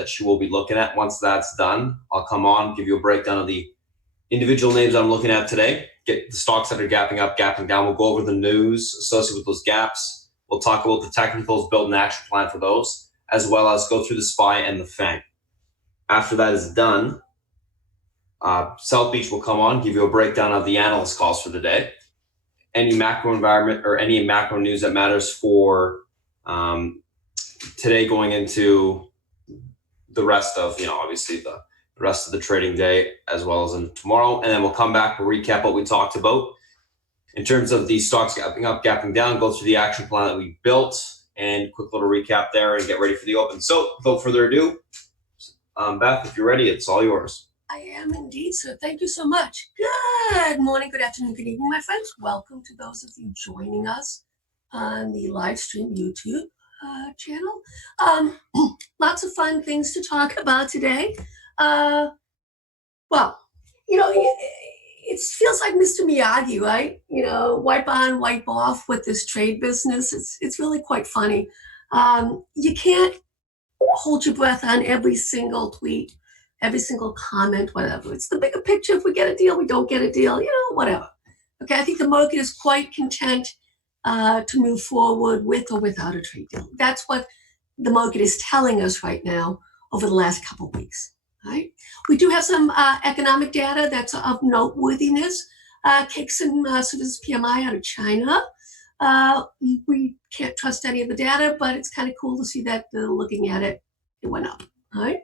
that you will be looking at. Once that's done, I'll come on, give you a breakdown of the individual names I'm looking at today, get the stocks that are gapping up, gapping down. We'll go over the news associated with those gaps. We'll talk about the technicals, build an action plan for those, as well as go through the SPY and the FANG. After that is done, South Beach will come on, give you a breakdown of the analyst calls for the day, any macro environment or any macro news that matters for today going into the rest of, obviously the rest of the trading day as well as in tomorrow. And then we'll come back, we'll recap what we talked about in terms of the stocks gapping up, gapping down, go through the action plan that we built, and quick little recap there and get ready for the open. So without further ado, Beth, if you're ready, it's all yours. I am indeed, sir. Thank you so much. Good morning, good afternoon, good evening, my friends. Welcome to those of you joining us on the live stream YouTube channel. Lots of fun things to talk about today. Well, it feels like Mr. Miyagi, right? Wipe on, wipe off with this trade business. It's really quite funny. You can't hold your breath on every single tweet, every single comment, whatever. It's the bigger picture. If we get a deal, we don't get a deal, whatever. Okay, I think the market is quite content to move forward with or without a trade deal. That's what the market is telling us right now over the last couple of weeks. Right? We do have some economic data that's of noteworthiness. Caixin Services PMI out of China. We can't trust any of the data, but it's kind of cool to see that looking at it, it went up. All right.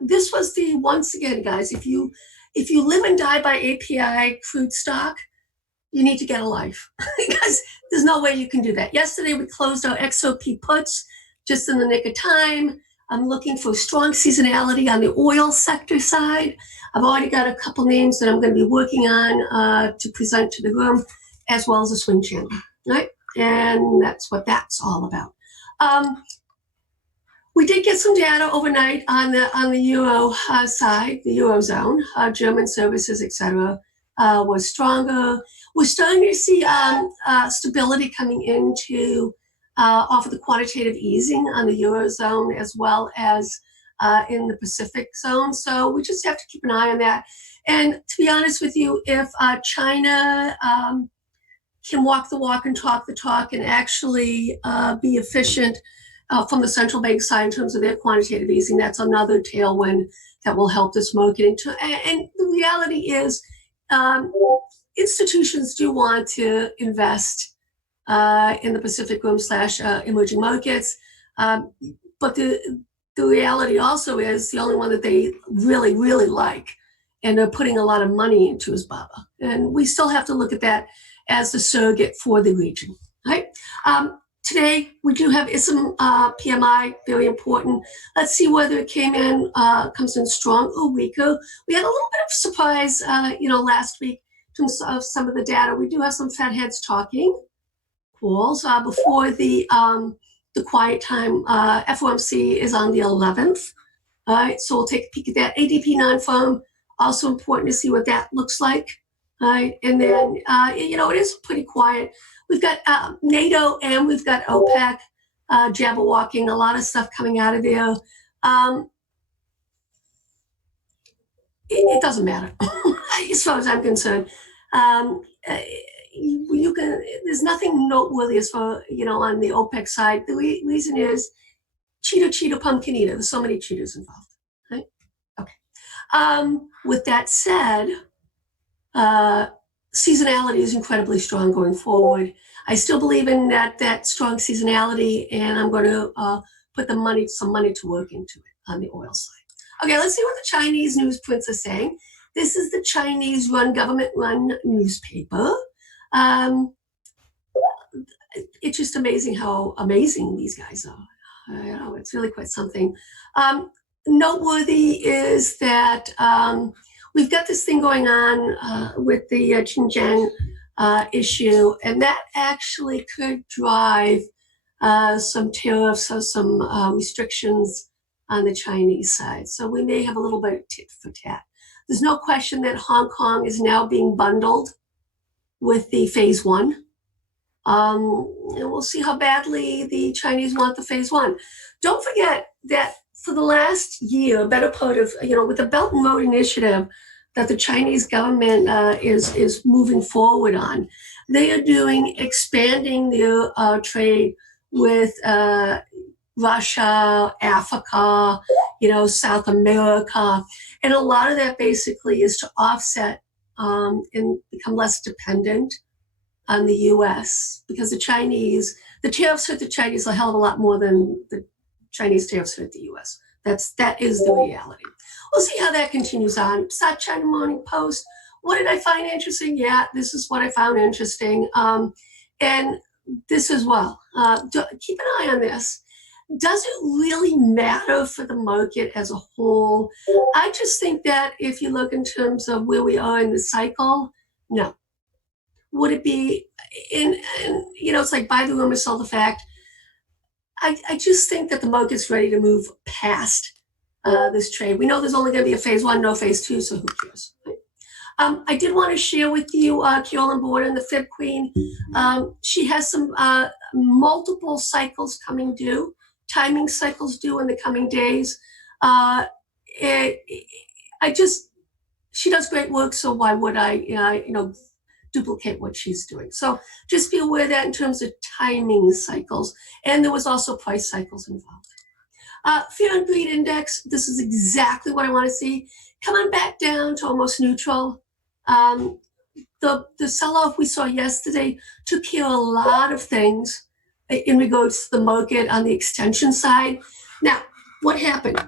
This was once again, guys, if you live and die by API crude stock, you need to get a life because there's no way you can do that. Yesterday, we closed our XOP puts just in the nick of time. I'm looking for strong seasonality on the oil sector side. I've already got a couple names that I'm going to be working on to present to the room, as well as a swing channel, right? And that's what that's all about. We did get some data overnight on the Euro side, the Eurozone. German services, etc., was stronger. We're starting to see stability coming into off of the quantitative easing on the Eurozone as well as in the Pacific zone. So we just have to keep an eye on that. And to be honest with you, if China can walk the walk and talk the talk and actually be efficient from the central bank side in terms of their quantitative easing, that's another tailwind that will help this market. And the reality is institutions do want to invest in the Pacific Rim / emerging markets. But the reality also is the only one that they really, really like and are putting a lot of money into is BABA. And we still have to look at that as the surrogate for the region, right? Today, we do have ISM PMI, very important. Let's see whether it comes in strong or weaker. We had a little bit of surprise, last week in terms of some of the data. We do have some Fed heads talking. Before the quiet time. FOMC is on the 11th. All right, so we'll take a peek at that. ADP non-farm, also important to see what that looks like. All right, and then, it is pretty quiet. We've got NATO and we've got OPEC, Jabberwocking, a lot of stuff coming out of there. It doesn't matter, as far as I'm concerned. There's nothing noteworthy as far, on the OPEC side. The reason is cheetah, pumpkin eater. There's so many cheetahs involved, right? Okay. With that said, seasonality is incredibly strong going forward. I still believe in that strong seasonality, and I'm going to put some money to work into it on the oil side. Okay, let's see what the Chinese newsprints are saying. This is the Chinese-run, government-run newspaper. It's just amazing how amazing these guys are. It's really quite something. Noteworthy is that we've got this thing going on with the Xinjiang issue, and that actually could drive some tariffs or some restrictions on the Chinese side. So we may have a little bit of tit for tat. There's no question that Hong Kong is now being bundled with the phase one. And we'll see how badly the Chinese want the phase one. Don't forget that for the last year, better part of, with the Belt and Road Initiative that the Chinese government is moving forward on, they are expanding their trade with Russia, Africa, South America. And a lot of that basically is to offset and become less dependent on the US, because the tariffs hurt the Chinese a hell of a lot more than the Chinese tariffs hurt the US. That is the reality. We'll see how that continues on. South China Morning Post. What did I find interesting? Yeah, this is what I found interesting. And this as well. Keep an eye on this. Does it really matter for the market as a whole? I just think that if you look in terms of where we are in the cycle, no. Would it be it's like buy the rumor, sell the fact. I just think that the market's ready to move past this trade. We know there's only going to be a phase one, no phase two, so who cares? Right? I did want to share with you Carolyn Borden, the Fib Queen. She has some multiple cycles coming due, timing cycles due in the coming days. She does great work, so why would I, duplicate what she's doing? So just be aware of that in terms of timing cycles. And there was also price cycles involved. Fear and greed index, this is exactly what I want to see. Coming back down to almost neutral. The sell-off we saw yesterday took care of a lot of things in regards to the market on the extension side. Now, what happened?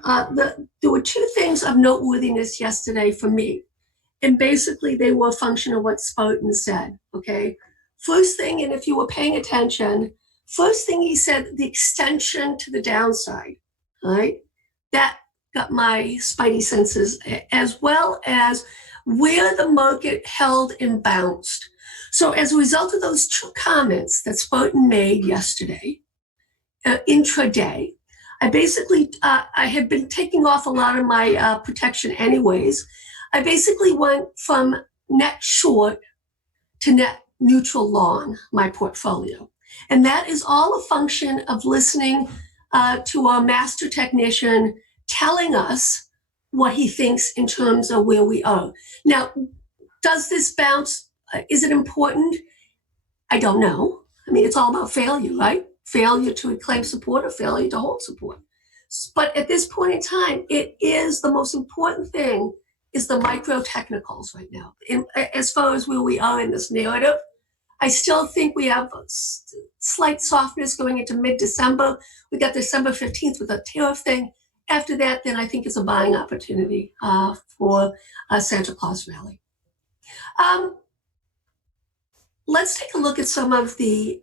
There were two things of noteworthiness yesterday for me. And basically, they were a function of what Spartan said, okay? First thing, and if you were paying attention, first thing he said, the extension to the downside, all right? That got my spidey senses, as well as where the market held and bounced. So as a result of those two comments that Spartan made yesterday, intraday, I had been taking off a lot of my protection anyways. I basically went from net short to net neutral long my portfolio. And that is all a function of listening to our master technician telling us what he thinks in terms of where we are. Now, does this bounce? Is it important? I don't know. I mean, it's all about failure, right? Failure to claim support or failure to hold support. But at this point in time, it is the most important thing is the micro technicals right now. As far as where we are in this narrative, I still think we have a slight softness going into mid-December. We got December 15th with a tariff thing. After that, then I think it's a buying opportunity for a Santa Claus rally. Let's take a look at some of the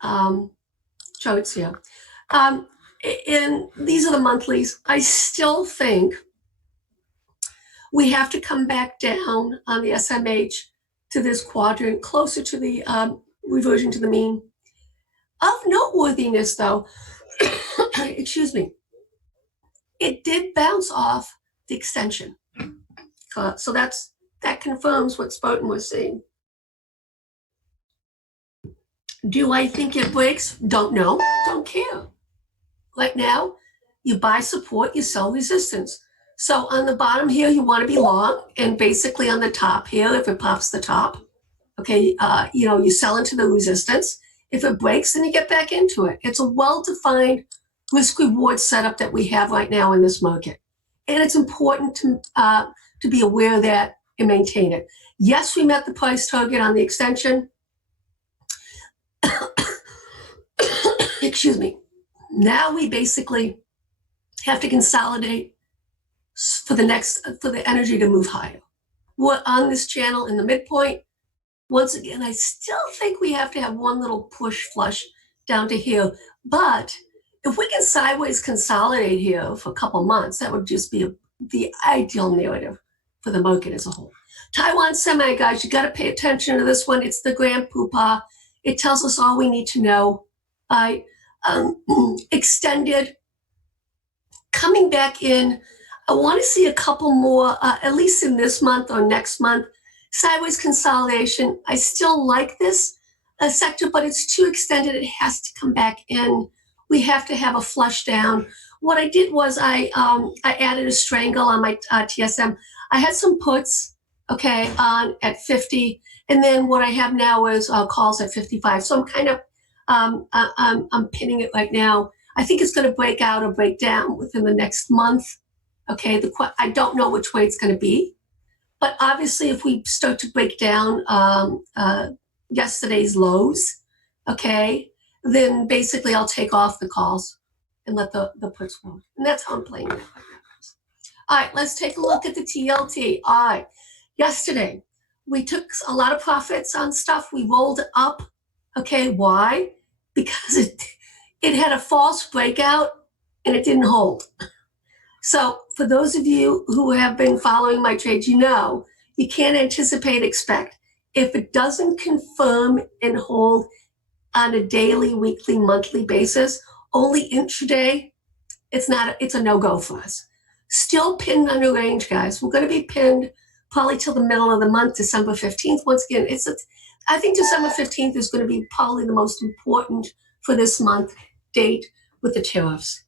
charts here. And these are the monthlies. I still think we have to come back down on the SMH to this quadrant, closer to the reversion to the mean. Of noteworthiness, though, excuse me, it did bounce off the extension. So that confirms what Spartan was saying. Do I think it breaks? Don't know. Don't care. Right now, you buy support, you sell resistance. So on the bottom here, you want to be long, and basically on the top here, if it pops the top, okay, you sell into the resistance. If it breaks, then you get back into it. It's a well-defined risk-reward setup that we have right now in this market, and it's important to be aware of that and maintain it. Yes, we met the price target on the extension. Excuse me. Now we basically have to consolidate for the energy to move higher. We're on this channel in the midpoint. Once again, I still think we have to have one little push flush down to here. But if we can sideways consolidate here for a couple months, that would just be the ideal narrative for the market as a whole. Taiwan semi, guys, you got to pay attention to this one. It's the grand poopah. It tells us all we need to know. Extended, coming back in. I want to see a couple more, at least in this month or next month, sideways consolidation. I still like this sector, but it's too extended. It has to come back in. We have to have a flush down. what I did was I added a strangle on my TSM. I had some puts, okay, on at 50, and then what I have now is calls at 55. So I'm kind of I'm pinning it right now. I think it's going to break out or break down within the next month. Okay, I don't know which way it's going to be, but obviously if we start to break down yesterday's lows, okay, then basically I'll take off the calls and let the puts roll. And that's how I'm playing it. All right, let's take a look at the TLT. All right, yesterday we took a lot of profits on stuff. We rolled it up. Okay, why? Because it had a false breakout and it didn't hold. So for those of you who have been following my trades, you know you can't anticipate, expect. If it doesn't confirm and hold on a daily, weekly, monthly basis, only intraday, it's a no-go for us. Still pinned under range, guys. We're going to be pinned probably till the middle of the month, December 15th. Once again, I think December 15th is going to be probably the most important for this month date with the tariffs.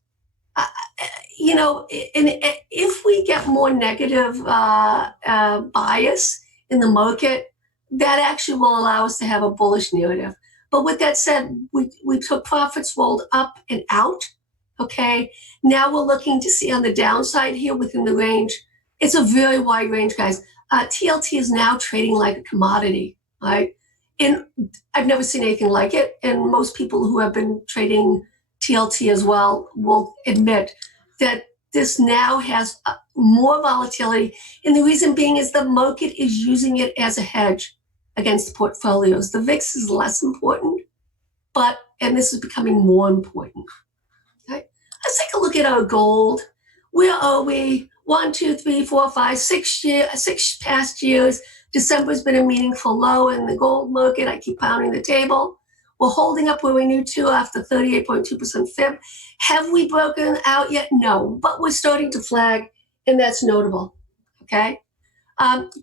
You know, and if we get more negative bias in the market, that actually will allow us to have a bullish narrative. But with that said, we took profits rolled up and out. Okay, now we're looking to see on the downside here within the range. It's a very wide range, guys. TLT is now trading like a commodity, right? And I've never seen anything like it. And most people who have been trading TLT as well will admit that this now has more volatility. And the reason being is the market is using it as a hedge against portfolios. The VIX is less important, and this is becoming more important. Okay, let's take a look at our gold. Where are we? 1, 2, 3, 4, 5, 6 past years. December's been a meaningful low in the gold market. I keep pounding the table. We're holding up where we knew to after 38.2% fib. Have we broken out yet? No, but we're starting to flag, and that's notable, okay?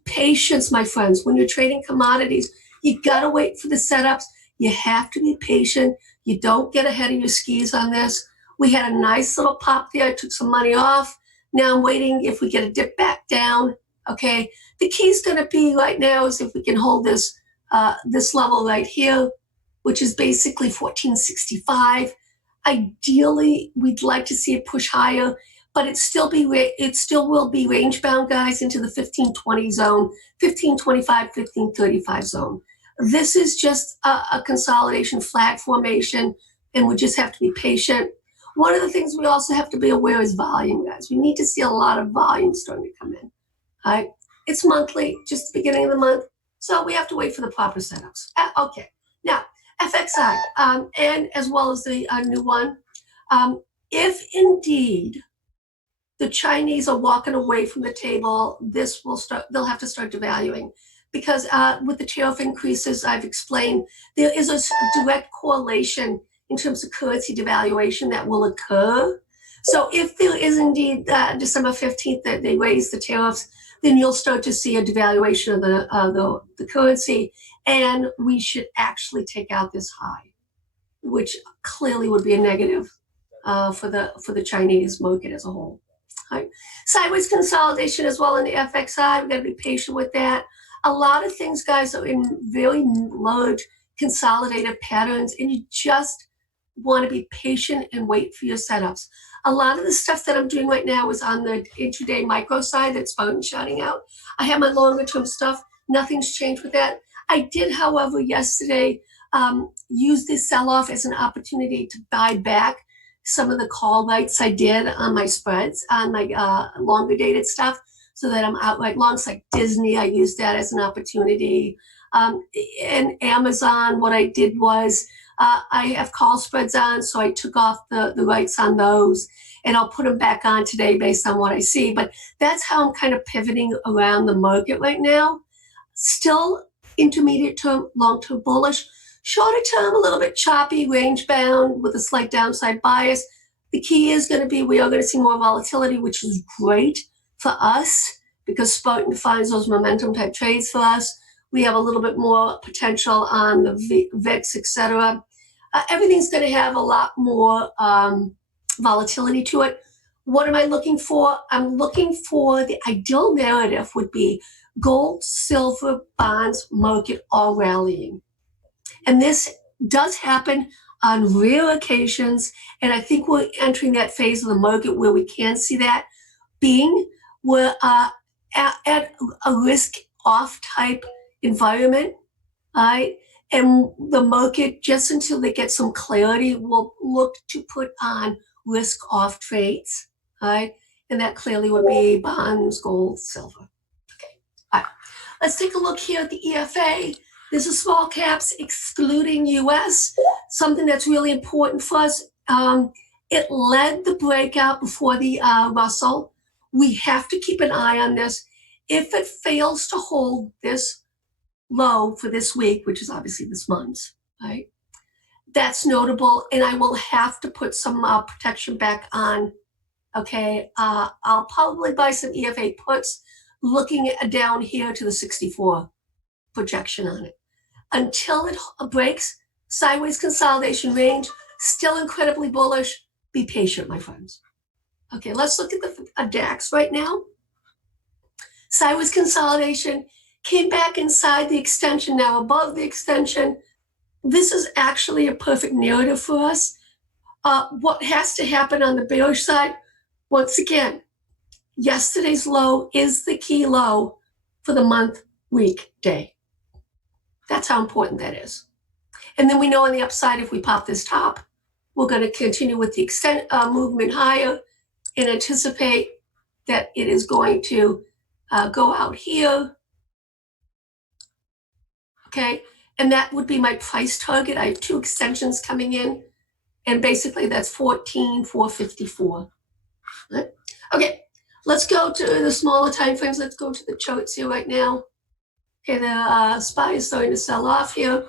Patience, my friends. When you're trading commodities, you gotta wait for the setups. You have to be patient. You don't get ahead of your skis on this. We had a nice little pop there. I took some money off. Now I'm waiting if we get a dip back down, okay? The key is gonna be right now is if we can hold this level right here, which is basically 1465. Ideally, we'd like to see it push higher, but it still will be range bound, guys, into the 1520 zone, 1525, 1535 zone. This is just a consolidation flag formation, and we just have to be patient. One of the things we also have to be aware is volume, guys. We need to see a lot of volume starting to come in. All right, it's monthly, just the beginning of the month, so we have to wait for the proper setups. Okay, now. FXI, and as well as the new one. If indeed the Chinese are walking away from the table, they'll have to start devaluing, because with the tariff increases I've explained, there is a direct correlation in terms of currency devaluation that will occur. So if there is indeed December 15th that they raise the tariffs, then you'll start to see a devaluation of the currency, and we should actually take out this high, which clearly would be a negative for the Chinese market as a whole. Right. Sideways consolidation as well in the FXI. We've got to be patient with that. A lot of things, guys, are in very large consolidated patterns, and you just want to be patient and wait for your setups. A lot of the stuff that I'm doing right now is on the intraday micro side that's Spartan shouting out. I have my longer term stuff. Nothing's changed with that. I did, however, yesterday use this sell-off as an opportunity to buy back some of the call rights I did on my spreads, on my longer dated stuff, so that I'm outright longs, like Disney. I used that as an opportunity. And Amazon, what I did was, I have call spreads on, so I took off the rights on those, and I'll put them back on today based on what I see. But that's how I'm kind of pivoting around the market right now. Still intermediate term, long-term bullish. Shorter term, a little bit choppy, range bound with a slight downside bias. The key is going to be we are going to see more volatility, which is great for us because Spartan defines those momentum type trades for us. We have a little bit more potential on the VIX, etc. Everything's going to have a lot more volatility to it. What am I looking for? I'm looking for the ideal narrative would be gold, silver, bonds, market all rallying. And this does happen on rare occasions. And I think we're entering that phase of the market where we can see that being we're at a risk off type environment, right? And the market, just until they get some clarity, will look to put on risk off trades, right? And that clearly would be bonds, gold, silver. Okay, all right. Let's take a look here at the EFA. This is small caps excluding US, something that's really important for us. It led the breakout before the Russell. We have to keep an eye on this. If it fails to hold this low for this week, which is obviously this month, right? That's notable, and I will have to put some protection back on. Okay, I'll probably buy some EFA puts, looking down here to the 64 projection on it. Until it breaks sideways consolidation range, still incredibly bullish. Be patient, my friends. Okay, let's look at the DAX right now. Sideways consolidation, came back inside the extension, now above the extension. This is actually a perfect narrative for us. What has to happen on the bearish side? Once again, yesterday's low is the key low for the month, week, day. That's how important that is. And then we know on the upside, if we pop this top, we're going to continue with the movement higher and anticipate that it is going to go out here. Okay, and that would be my price target. I have two extensions coming in, and basically that's 14,454. Right? Okay, let's go to the smaller time frames. Let's go to the charts here right now. Okay, the SPY is starting to sell off here.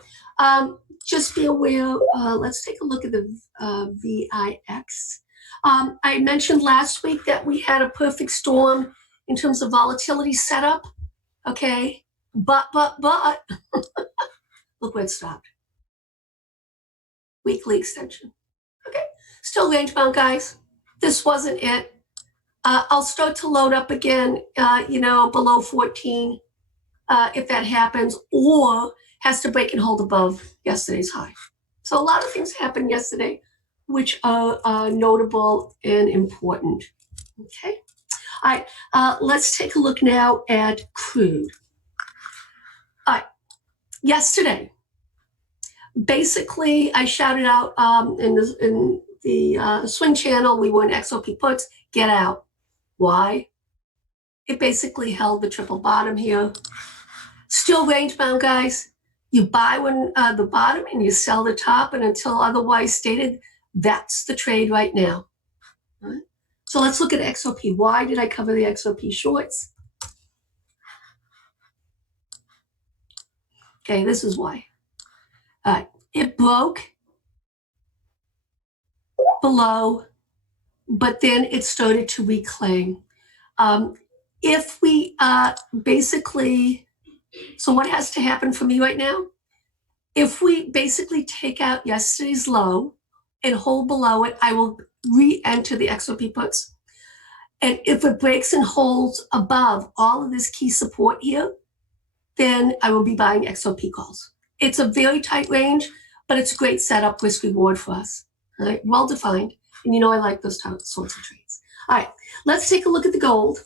Just be aware, let's take a look at the VIX. I mentioned last week that we had a perfect storm in terms of volatility setup. Okay, but, look where it stopped. Weekly extension. Okay, still range bound, guys. This wasn't it. I'll start to load up again, below 14 if that happens, or has to break and hold above yesterday's high. So a lot of things happened yesterday, which are notable and important. Okay. All right. Let's take a look now at crude. All right. Yesterday, basically, I shouted out in the swing channel, we were in XOP puts, get out. Why? It basically held the triple bottom here. Still range bound, guys. You buy when the bottom and you sell the top, and until otherwise stated, that's the trade right now. All right? So let's look at XOP. Why did I cover the XOP shorts? Okay, this is why. All right, it broke below, but then it started to reclaim. If we basically, so what has to happen for me right now? If we basically take out yesterday's low and hold below it, I will re-enter the XOP puts. And if it breaks and holds above all of this key support here, then I will be buying XOP calls. It's a very tight range, but it's a great setup, risk reward for us. All right, well defined. And I like those sorts of trades. All right, let's take a look at the gold.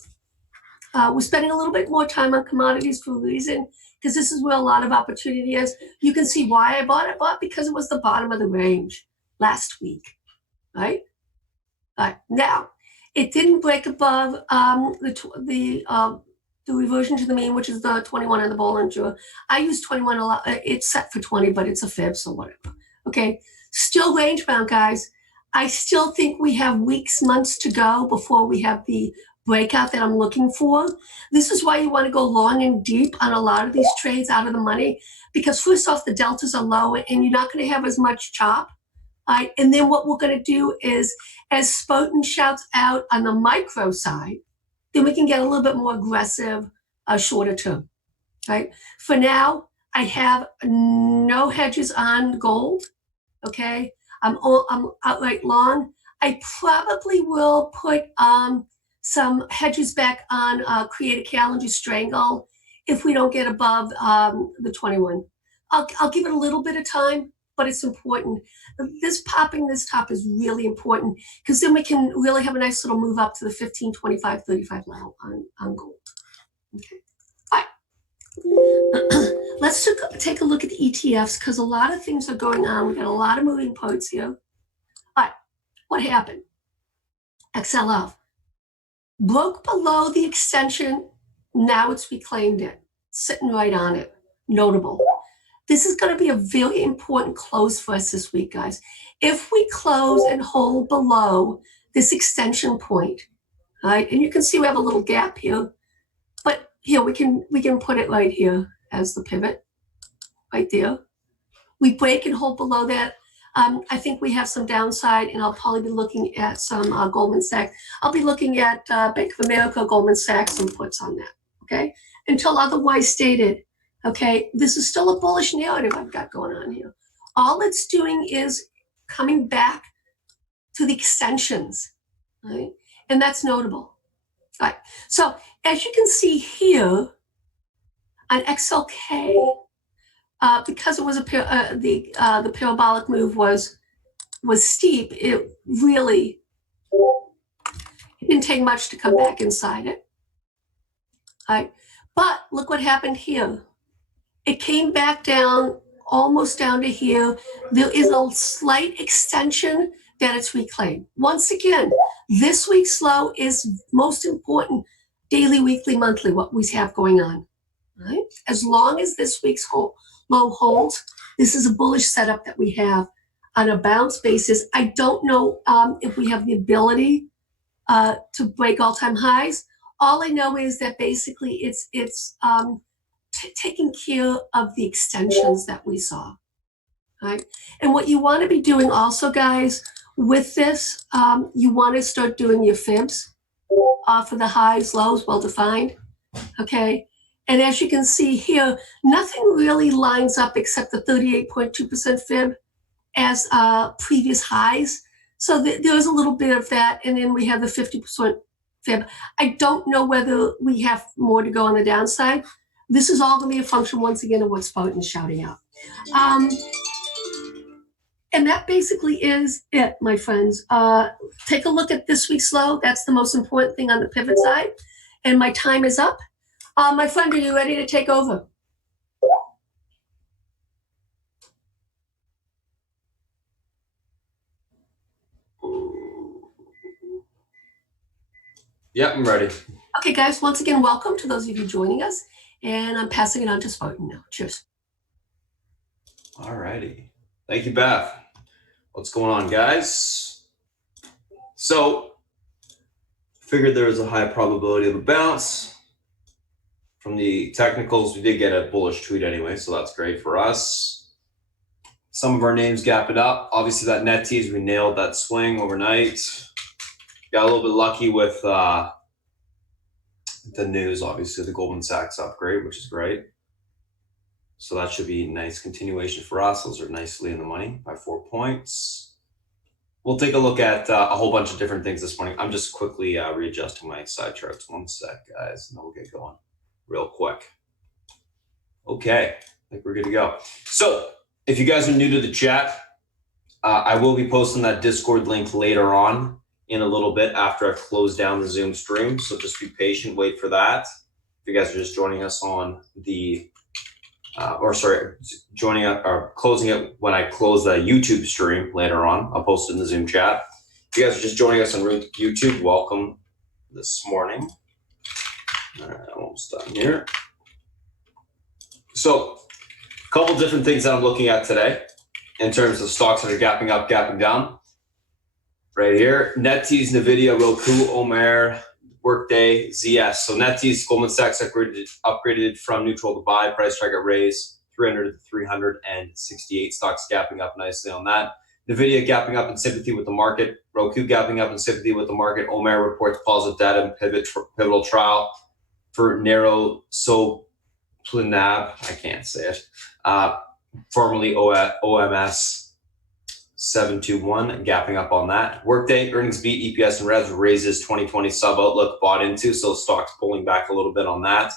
We're spending a little bit more time on commodities for a reason, because this is where a lot of opportunity is. You can see why I bought it. I bought because it was the bottom of the range last week, right? All right, now, it didn't break above the reversion to the mean, which is the 21 in the Bollinger. I use 21 a lot. It's set for 20, but it's a fib, so whatever. Okay, still range bound, guys. I still think we have weeks, months to go before we have the breakout that I'm looking for. This is why you want to go long and deep on a lot of these trades out of the money, because first off, the deltas are low and you're not going to have as much chop. Right? And then what we're going to do is, as Spartan shouts out on the micro side, then we can get a little bit more aggressive shorter term. Right? For now, I have no hedges on gold. Okay, I'm outright long. I probably will put some hedges back on create a calendar strangle if we don't get above the 21. I'll give it a little bit of time, but it's important. This popping this top is really important because then we can really have a nice little move up to the 15, 25, 35 level on gold. Okay. All right. Let's take a look at the ETFs because a lot of things are going on. We got a lot of moving parts here. All right. What happened? XLF broke below the extension. Now it's reclaimed it, sitting right on it. Notable. This is going to be a very important close for us this week, guys. If we close and hold below this extension point, right, and you can see we have a little gap here, but here we can put it right here as the pivot, right there. We break and hold below that. I think we have some downside, and I'll probably be looking at some Goldman Sachs. I'll be looking at Bank of America, Goldman Sachs, and puts on that, okay? Until otherwise stated, okay? This is still a bullish narrative I've got going on here. All it's doing is coming back to the extensions, right? And that's notable. All right, so as you can see here on XLK, because it was the parabolic move was steep, it didn't take much to come back inside it. All right, but look what happened here. It came back down, almost down to here. There is a slight extension that it's reclaimed. Once again, this week's low is most important daily, weekly, monthly, what we have going on. Right? As long as this week's low holds, this is a bullish setup that we have on a bounce basis. I don't know if we have the ability to break all-time highs. All I know is that basically it's taking care of the extensions that we saw. Right? And what you want to be doing also, guys, with this, you want to start doing your fibs for the highs, lows, well-defined. Okay? And as you can see here, nothing really lines up except the 38.2% fib as previous highs. So there's a little bit of that. And then we have the 50% fib. I don't know whether we have more to go on the downside. This is all going to be a function, once again, of what Spartan is shouting out. And that basically is it, my friends. Take a look at this week's low. That's the most important thing on the pivot side. And my time is up. My friend, are you ready to take over? Yep, I'm ready. Okay, guys, once again, welcome to those of you joining us. And I'm passing it on to Spartan now. Cheers. All righty. Thank you, Beth. What's going on, guys? So, figured there was a high probability of a bounce. From the technicals, we did get a bullish tweet anyway, so that's great for us. Some of our names gap it up. Obviously, that net tease, we nailed that swing overnight. Got a little bit lucky with the news, obviously, the Goldman Sachs upgrade, which is great. So that should be a nice continuation for us. Those are nicely in the money by 4 points. We'll take a look at a whole bunch of different things this morning. I'm just quickly readjusting my side charts. 1 sec, guys, and then we'll get going real quick. Okay, I think we're good to go. So if you guys are new to the chat, I will be posting that Discord link later on in a little bit after I close down the Zoom stream. So just be patient, wait for that. If you guys are just joining us on the, joining it or closing it when I close the YouTube stream later on, I'll post it in the Zoom chat. If you guys are just joining us on YouTube, welcome this morning. All right, almost done here. So a couple different things that I'm looking at today in terms of stocks that are gapping up, gapping down. Right here, NetEase, NVIDIA, Roku, Omer, Workday, ZS. So NetEase, Goldman Sachs upgraded from neutral to buy. Price target raise 300 to 368. Stocks gapping up nicely on that. NVIDIA gapping up in sympathy with the market. Roku gapping up in sympathy with the market. Omer reports positive data and pivotal trial for narrowsoplinab. I can't say it. Formerly OMS. 721, gapping up on that. Workday, earnings beat, EPS and revs raises 2020 sub outlook, bought into, so stocks pulling back a little bit on that.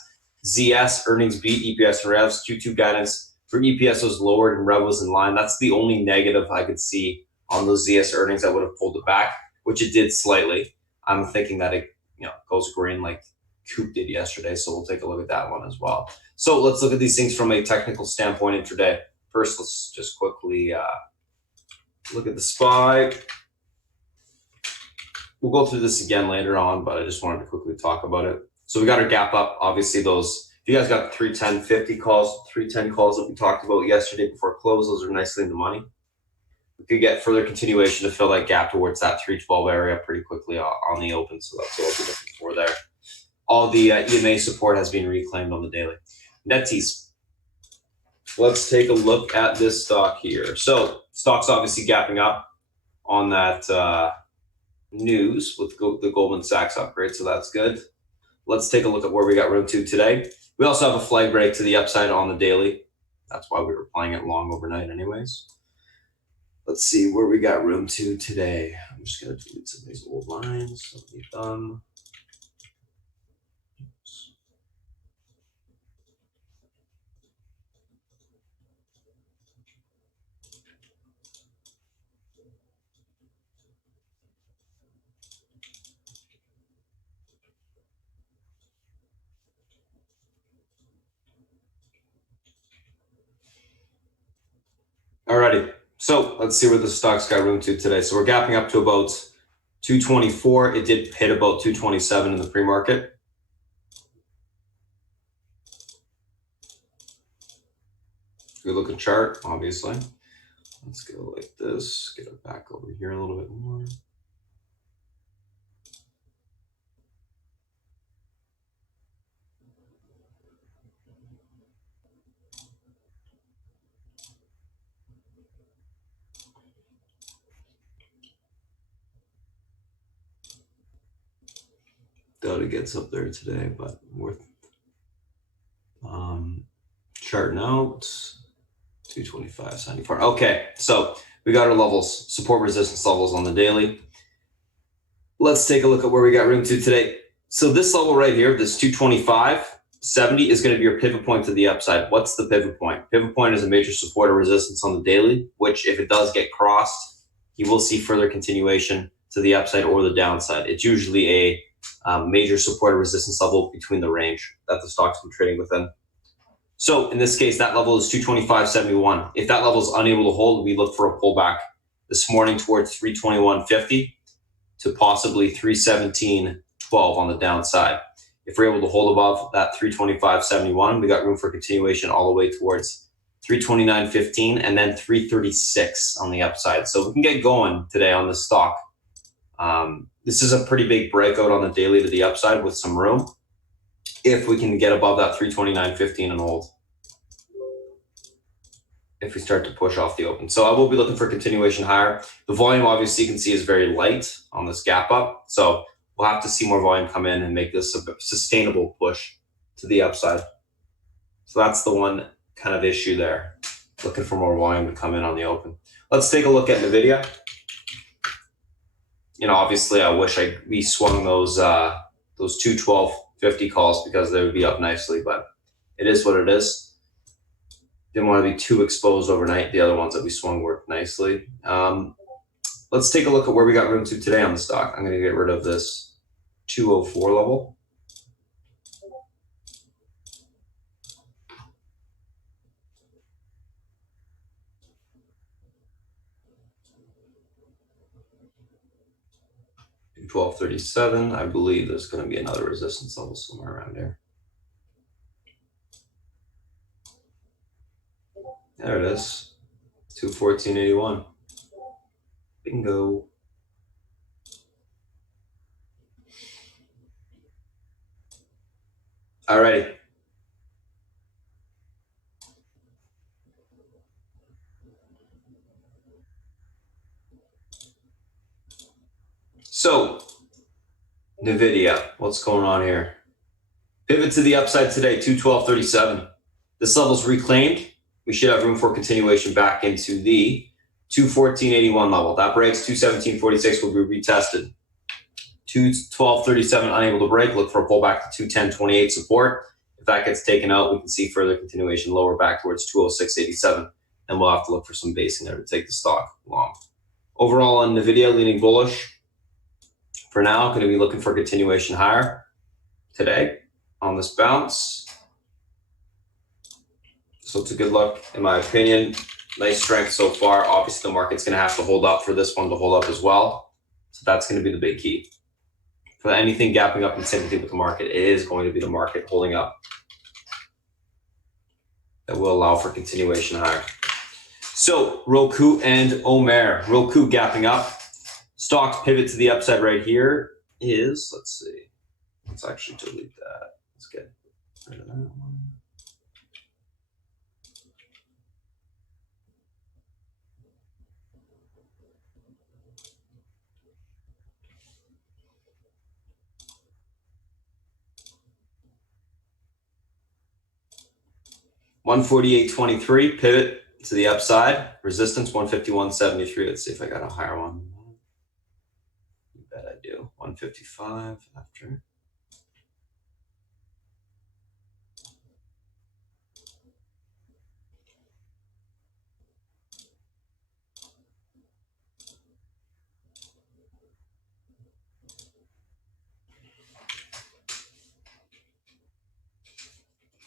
ZS, earnings beat, EPS and revs, Q2 guidance for EPS was lowered and rev was in line. That's the only negative I could see on those ZS earnings that would have pulled it back, which it did slightly. I'm thinking that it goes green like Coop did yesterday, so we'll take a look at that one as well. So let's look at these things from a technical standpoint intraday. First, let's just quickly look at the SPY. We'll go through this again later on, but I just wanted to quickly talk about it. So we got our gap up. Obviously, those, if you guys got the 310.50 calls, 310 calls that we talked about yesterday before close, those are nicely in the money. We could get further continuation to fill that gap towards that 312 area pretty quickly on the open. So that's what I'll be looking for there. All the EMA support has been reclaimed on the daily. NetEase. Let's take a look at this stock here. So stock's obviously gapping up on that news with the Goldman Sachs upgrade, so that's good. Let's take a look at where we got room to today. We also have a flag break to the upside on the daily. That's why we were playing it long overnight anyways. Let's see where we got room to today. I'm just going to delete some of these old lines. So we've done. Alrighty, so let's see where the stock's got room to today. So we're gapping up to about 224. It did hit about 227 in the pre-market. Good looking chart, obviously. Let's go like this, get it back over here a little bit more. Doubt it gets up there today, but worth charting out 225.74. Okay, so we got our levels, support resistance levels on the daily. Let's take a look at where we got room to today. So this level right here, this 225.70 is going to be your pivot point to the upside. What's the pivot point? Pivot point is a major support or resistance on the daily, which if it does get crossed, you will see further continuation to the upside or the downside. It's usually a major support or resistance level between the range that the stock's been trading within. So in this case, that level is 225.71. If that level is unable to hold, we look for a pullback this morning towards 321.50 to possibly 317.12 on the downside. If we're able to hold above that 325.71, we got room for continuation all the way towards 329.15 and then 336 on the upside. So we can get going today on this stock. This is a pretty big breakout on the daily to the upside with some room if we can get above that 329.15 and hold, if we start to push off the open. So I will be looking for continuation higher. The volume, obviously, you can see is very light on this gap up. So we'll have to see more volume come in and make this a sustainable push to the upside. So that's the one kind of issue there, looking for more volume to come in on the open. Let's take a look at NVIDIA. Obviously, I wish we swung those 212.50 calls because they would be up nicely, but it is what it is. Didn't want to be too exposed overnight. The other ones that we swung worked nicely. Let's take a look at where we got room to today on the stock. I'm going to get rid of this 204 level. $12.37. I believe there's going to be another resistance level somewhere around here. There it is. 214.81. Bingo. Alrighty. So, NVIDIA, what's going on here? Pivot to the upside today, 212.37. This level's reclaimed. We should have room for continuation back into the 214.81 level. That breaks. 217.46 will be retested. 212.37 unable to break. Look for a pullback to 210.28 support. If that gets taken out, we can see further continuation lower back towards 206.87. And we'll have to look for some basing there to take the stock long. Overall on NVIDIA, leaning bullish. For now, going to be looking for continuation higher today on this bounce. So it's a good look, in my opinion. Nice strength so far. Obviously, the market's going to have to hold up for this one to hold up as well. So that's going to be the big key. For anything gapping up in sympathy with the market, it is going to be the market holding up. That will allow for continuation higher. So Roku and Omer. Roku gapping up. Stocks pivot to the upside right here is, let's see. Let's actually delete that. Let's get rid of that one. $148.23 pivot to the upside. Resistance 151.73. Let's see if I got a higher one. You bet I do. 155 after.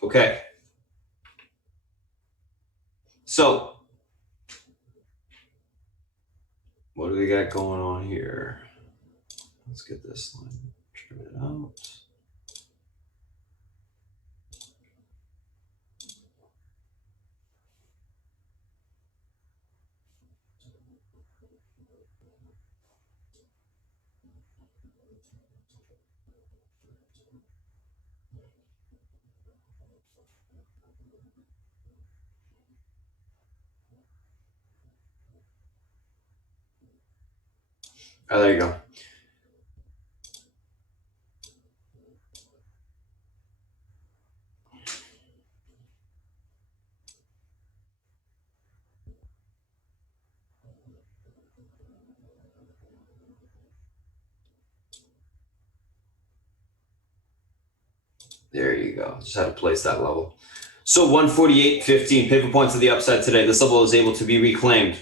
Okay. So, what do we got going on here? Let's get this line trim it out. Oh, there you go. There you go. Just had to place that level. So 148.15 pivot points to the upside today. This level is able to be reclaimed.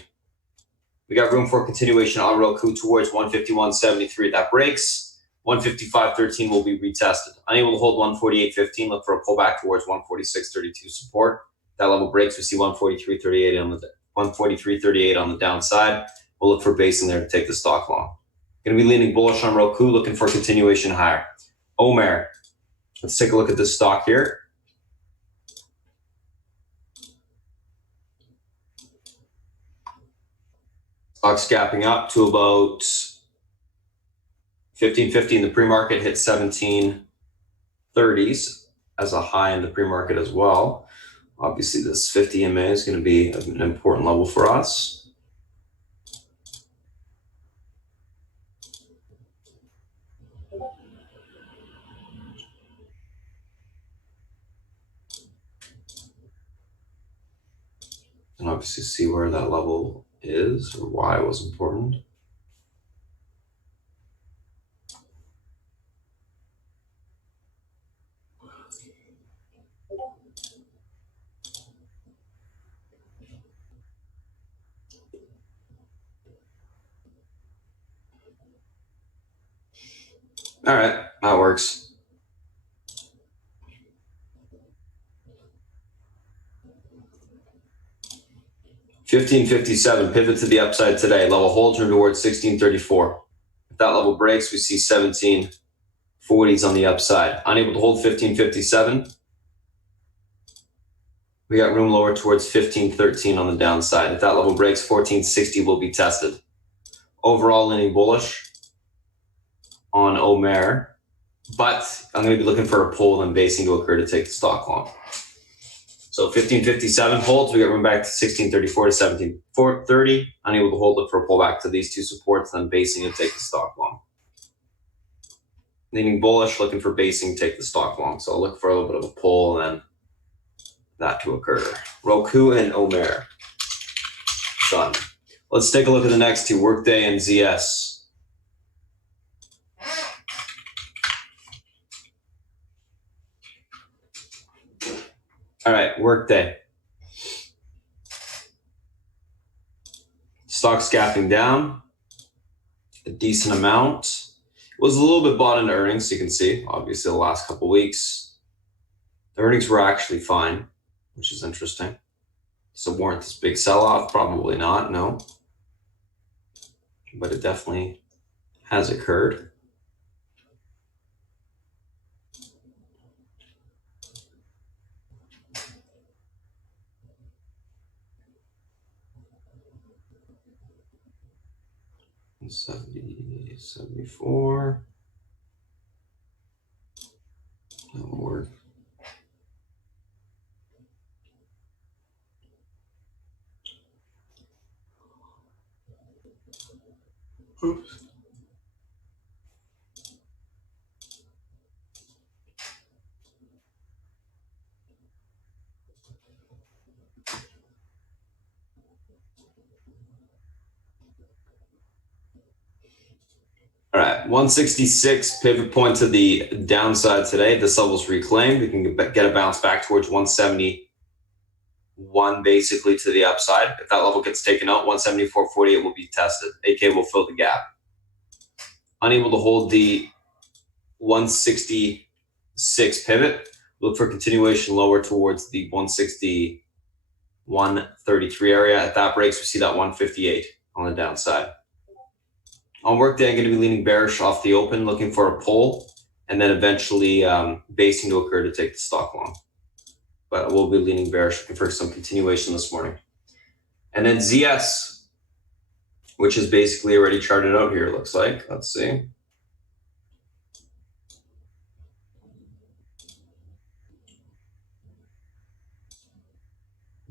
We got room for continuation on Roku towards 151.73. That breaks. 155.13 will be retested. Unable to hold 148.15. Look for a pullback towards 146.32 support. That level breaks. We see 143.38 on the 143.38 on the downside. We'll look for basing there to take the stock long. Going to be leaning bullish on Roku, looking for continuation higher. Omer. Let's take a look at this stock here. Stock's gapping up to about 15.50 in the pre-market, hit 17.30s as a high in the pre-market as well. Obviously, this 50 MA is going to be an important level for us. And obviously see where that level is or why it was important. All right, that works. $15.57 pivot to the upside today. Level holds or towards 16.34. If that level breaks, we see 17.40s on the upside. Unable to hold 15.57. We got room lower towards 15.13 on the downside. If that level breaks, 14.60 will be tested. Overall, leaning bullish on Omer, but I'm going to be looking for a pull and basing to occur to take the stock long. So 15.57 holds. We got room back to 16.34 to 17.30. Unable to hold, look for a pullback to these two supports, then basing and take the stock long. Leaning bullish, looking for basing, take the stock long. So I'll look for a little bit of a pull and then that to occur. Roku and Omer. Done. Let's take a look at the next two, Workday and ZS. All right, Workday. Stock's gapping down a decent amount. It was a little bit bought into earnings, you can see, obviously the last couple weeks. The earnings were actually fine, which is interesting. So warrant this big sell-off? Probably not, no. But it definitely has occurred. $70, $74. That'll work. Oops. All right, 166 pivot point to the downside today. This level's reclaimed. We can get a bounce back towards 171 basically to the upside. If that level gets taken out, 174.48 will be tested. AK will fill the gap. Unable to hold the 166 pivot. Look for continuation lower towards the 161.33 area. At that breaks, we see that 158 on the downside. On workday, I'm going to be leaning bearish off the open, looking for a pull, and then eventually basing to occur to take the stock long. But we'll be leaning bearish, looking for some continuation this morning. And then ZS, which is basically already charted out here, looks like. Let's see.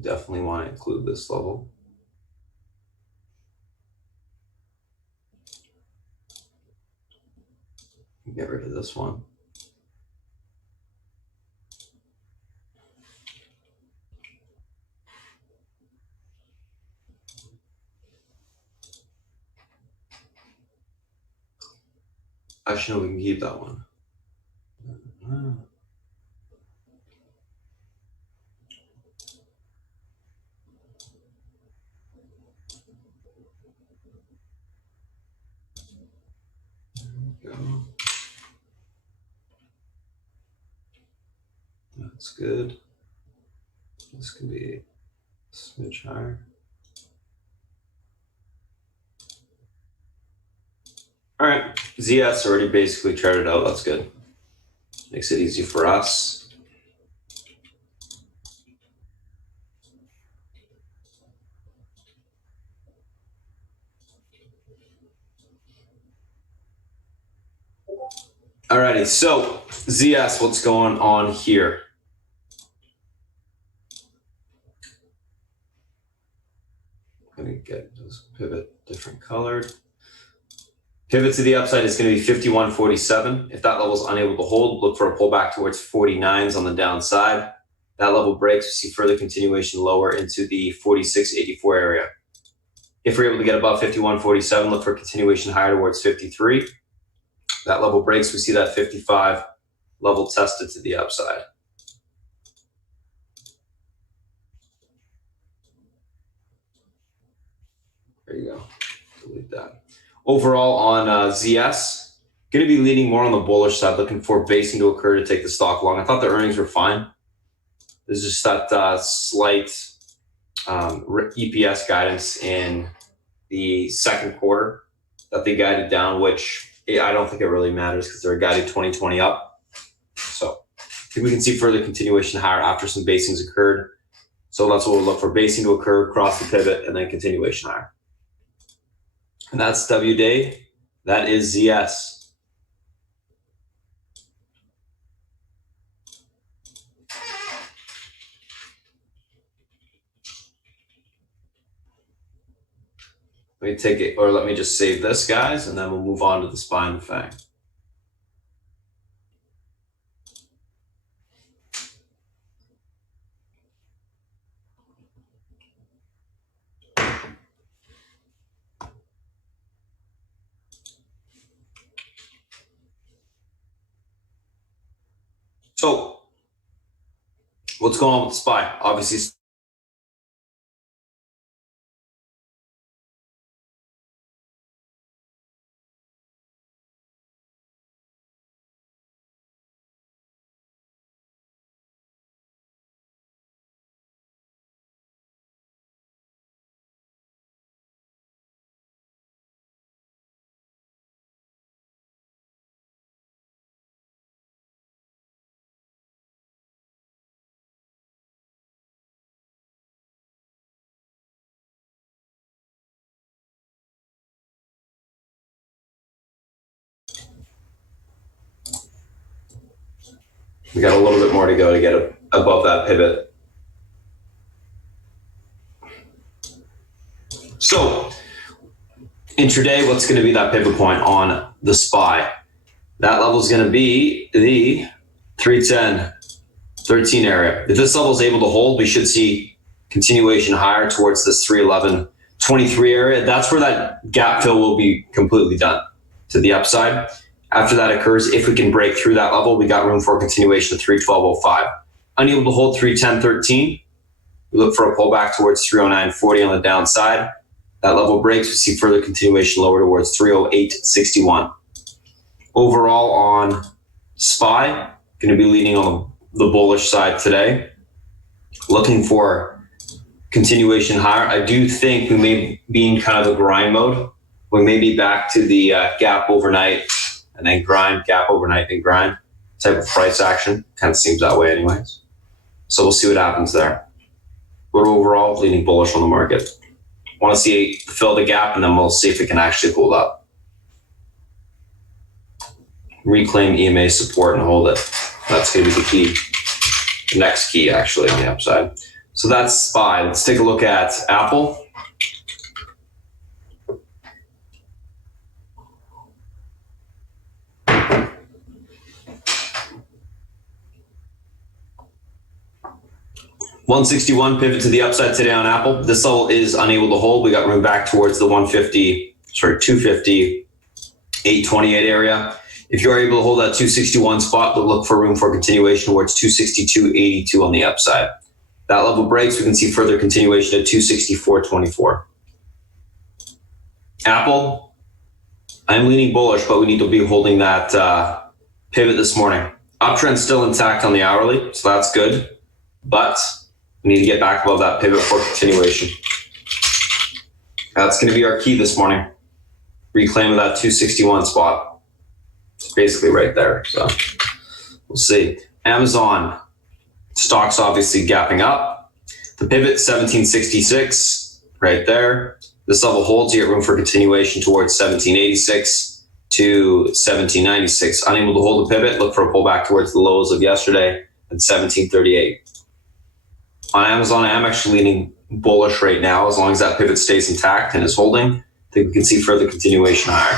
Definitely want to include this level. Get rid of this one. Actually, no, we can keep that one. There we go. That's good. This can be a smidge higher. All right, ZS already basically charted out. That's good. Makes it easy for us. Alrighty, so ZS, what's going on here? I'm gonna get this pivot different colored. Pivot to the upside is going to be 51.47. If that level is unable to hold, look for a pullback towards 49s on the downside. That level breaks, we see further continuation lower into the 46.84 area. If we're able to get above 51.47, look for continuation higher towards 53. That level breaks, we see that 55 level tested to the upside. There you go. Delete that. Overall on ZS, going to be leaning more on the bullish side, looking for basing to occur to take the stock long. I thought the earnings were fine. There's just that slight EPS guidance in the second quarter that they guided down, which I don't think it really matters because they're guided 2020 up. So I think we can see further continuation higher after some basings occurred. So that's what we'll look for, basing to occur, cross the pivot, and then continuation higher. And that's WDay. That is ZS. Let me take it, or let me just save this, guys, and then we'll move on to the SPY and the FANG. So what's going on with the SPY? Obviously, we got a little bit more to go to get above that pivot. So intraday, what's going to be that pivot point on the SPY? That level is going to be the 310.13 area. If this level is able to hold, we should see continuation higher towards this 311.23 area. That's where that gap fill will be completely done to the upside. After that occurs, if we can break through that level, we got room for a continuation of 312.05. Unable to hold 310.13, we look for a pullback towards 309.40 on the downside. That level breaks, we see further continuation lower towards 308.61. Overall on SPY, going to be leaning on the bullish side today. Looking for continuation higher. I do think we may be in kind of a grind mode. We may be back to the gap overnight and then grind, gap overnight and grind type of price action. Kind of seems that way anyways. So we'll see what happens there. But overall, leaning bullish on the market. Want to see fill the gap, and then we'll see if it can actually hold up. Reclaim EMA support and hold it. That's going to be the key. The next key, actually, on the upside. So that's SPY. Let's take a look at Apple. $161 pivot to the upside today on Apple. This level is unable to hold. We got room back towards the 250, 828 area. If you're able to hold that 261 spot, we'll look for room for continuation towards 262.82 on the upside. That level breaks, we can see further continuation at 264.24. Apple, I'm leaning bullish, but we need to be holding that pivot this morning. Uptrend still intact on the hourly, so that's good. But we need to get back above that pivot for continuation. That's going to be our key this morning. Reclaiming that 261 spot. It's basically right there. So we'll see. Amazon stock's obviously gapping up. The pivot 1766 right there. This level holds. You get room for continuation towards 1786 to 1796. Unable to hold the pivot, look for a pullback towards the lows of yesterday at 1738. On Amazon, I am actually leaning bullish right now. As long as that pivot stays intact and is holding, I think we can see further continuation higher.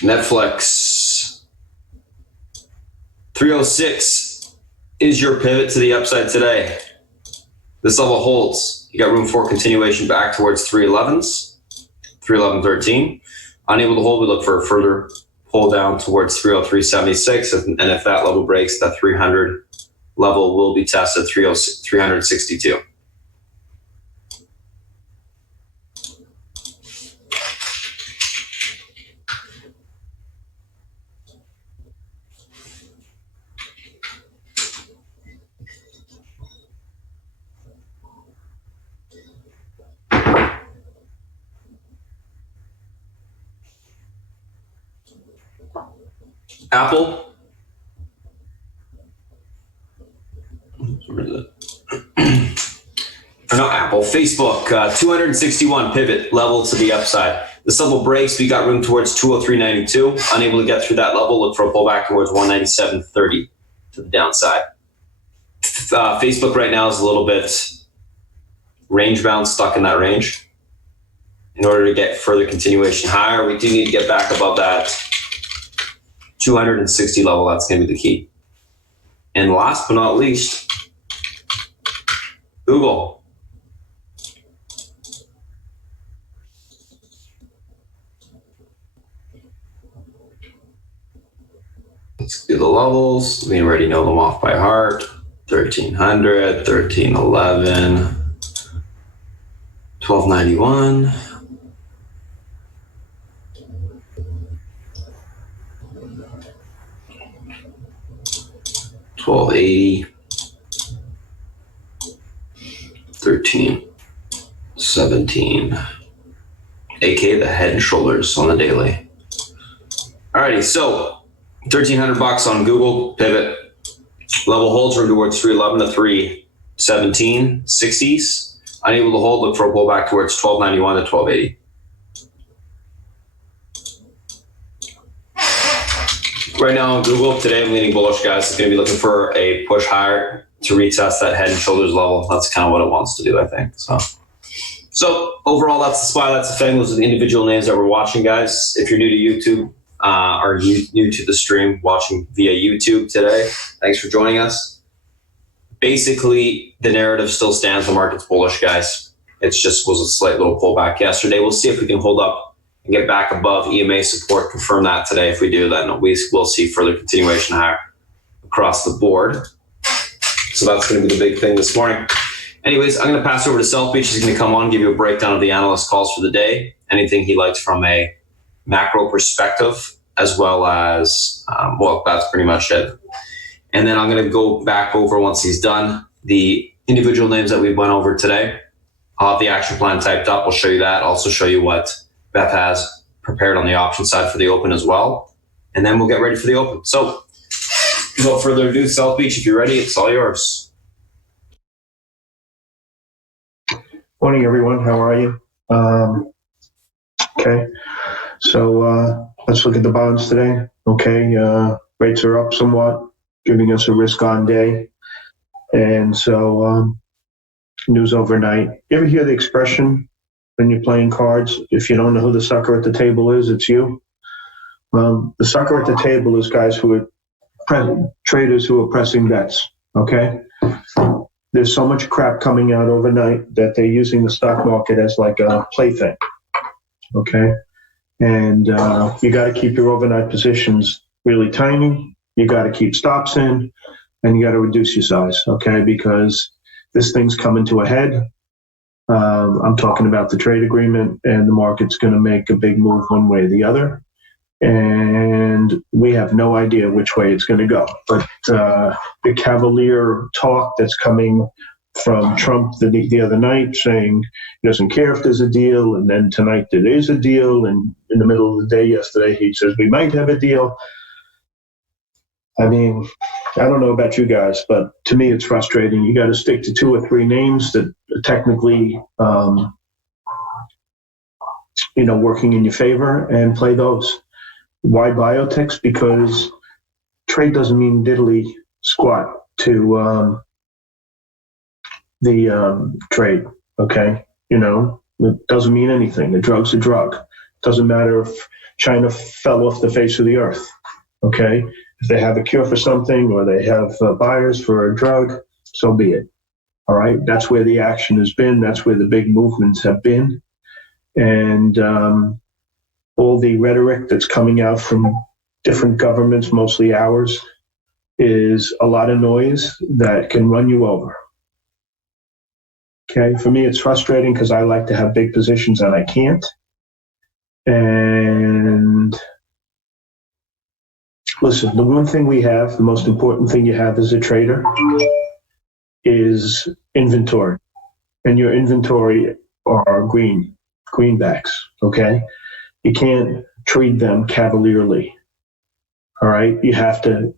Netflix. 306 is your pivot to the upside today. This level holds. You got room for continuation back towards 311s, 311.13. Unable to hold, we look for a further pull down towards 303.76, and if that level breaks, that 300 level will be tested, 362. Apple. Where is it? Or not Apple, Facebook, 261 pivot level to the upside. This level breaks, we got room towards 203.92. Unable to get through that level, look for a pullback towards 197.30 to the downside. Facebook right now is a little bit range bound, stuck in that range. In order to get further continuation higher, we do need to get back above that 260 level. That's going to be the key. And last but not least, Google. Let's do the levels. We already know them off by heart. 1300, 1311, 1291. 1280, 1317. AK the head and shoulders on the daily. Alrighty, so $1,300 on Google pivot. Level holds from towards 311 to 317, 60s. Unable to hold, look for a pullback towards 1291 to 1280. Right now on Google, today I'm leaning bullish, guys. It's going to be looking for a push higher to retest that head and shoulders level. That's kind of what it wants to do, I think. So overall, that's the SPY, that's the FANG. Those are the individual names that we're watching, guys. If you're new to YouTube or new to the stream, watching via YouTube today, thanks for joining us. Basically, the narrative still stands. The market's bullish, guys. It just was a slight little pullback yesterday. We'll see if we can hold up and get back above EMA support, confirm that today. If we do, then we will see further continuation higher across the board. So that's going to be the big thing this morning. Anyways, I'm going to pass over to South Beach. He's going to come on, give you a breakdown of the analyst calls for the day, anything he likes from a macro perspective, as well as, well, that's pretty much it. And then I'm going to go back over, once he's done, the individual names that we went over today. I'll have the action plan typed up. I'll show you that. I'll also show you what Beth has prepared on the option side for the open as well. And then we'll get ready for the open. So without further ado, South Beach, if you're ready, it's all yours. Morning, everyone. How are you? Okay, so let's look at the bonds today. Okay, rates are up somewhat, giving us a risk-on day. And so news overnight. You ever hear the expression when you're playing cards, if you don't know who the sucker at the table is, it's you? Well, the sucker at the table is guys who are traders who are pressing bets, okay? There's so much crap coming out overnight that they're using the stock market as like a plaything, okay? And you got to keep your overnight positions really tiny. You got to keep stops in, and you got to reduce your size, okay? Because this thing's coming to a head. I'm talking about the trade agreement, and the market's going to make a big move one way or the other. And we have no idea which way it's going to go. But the cavalier talk that's coming from Trump the other night, saying he doesn't care if there's a deal, and then tonight there is a deal, and in the middle of the day yesterday he says we might have a deal. I mean, I don't know about you guys, but to me it's frustrating. You got to stick to 2 or 3 names that are technically working in your favor and play those. Why biotechs? Because trade doesn't mean diddly squat to the trade, okay? It doesn't mean anything. The drug's a drug. It doesn't matter if China fell off the face of the earth, okay? If they have a cure for something or they have buyers for a drug, so be it, all right? That's where the action has been. That's where the big movements have been. And all the rhetoric that's coming out from different governments, mostly ours, is a lot of noise that can run you over. Okay, for me it's frustrating because I like to have big positions and I can't. And listen, the one thing we have, the most important thing you have as a trader is inventory. And your inventory are greenbacks, okay? You can't treat them cavalierly, all right? You have to,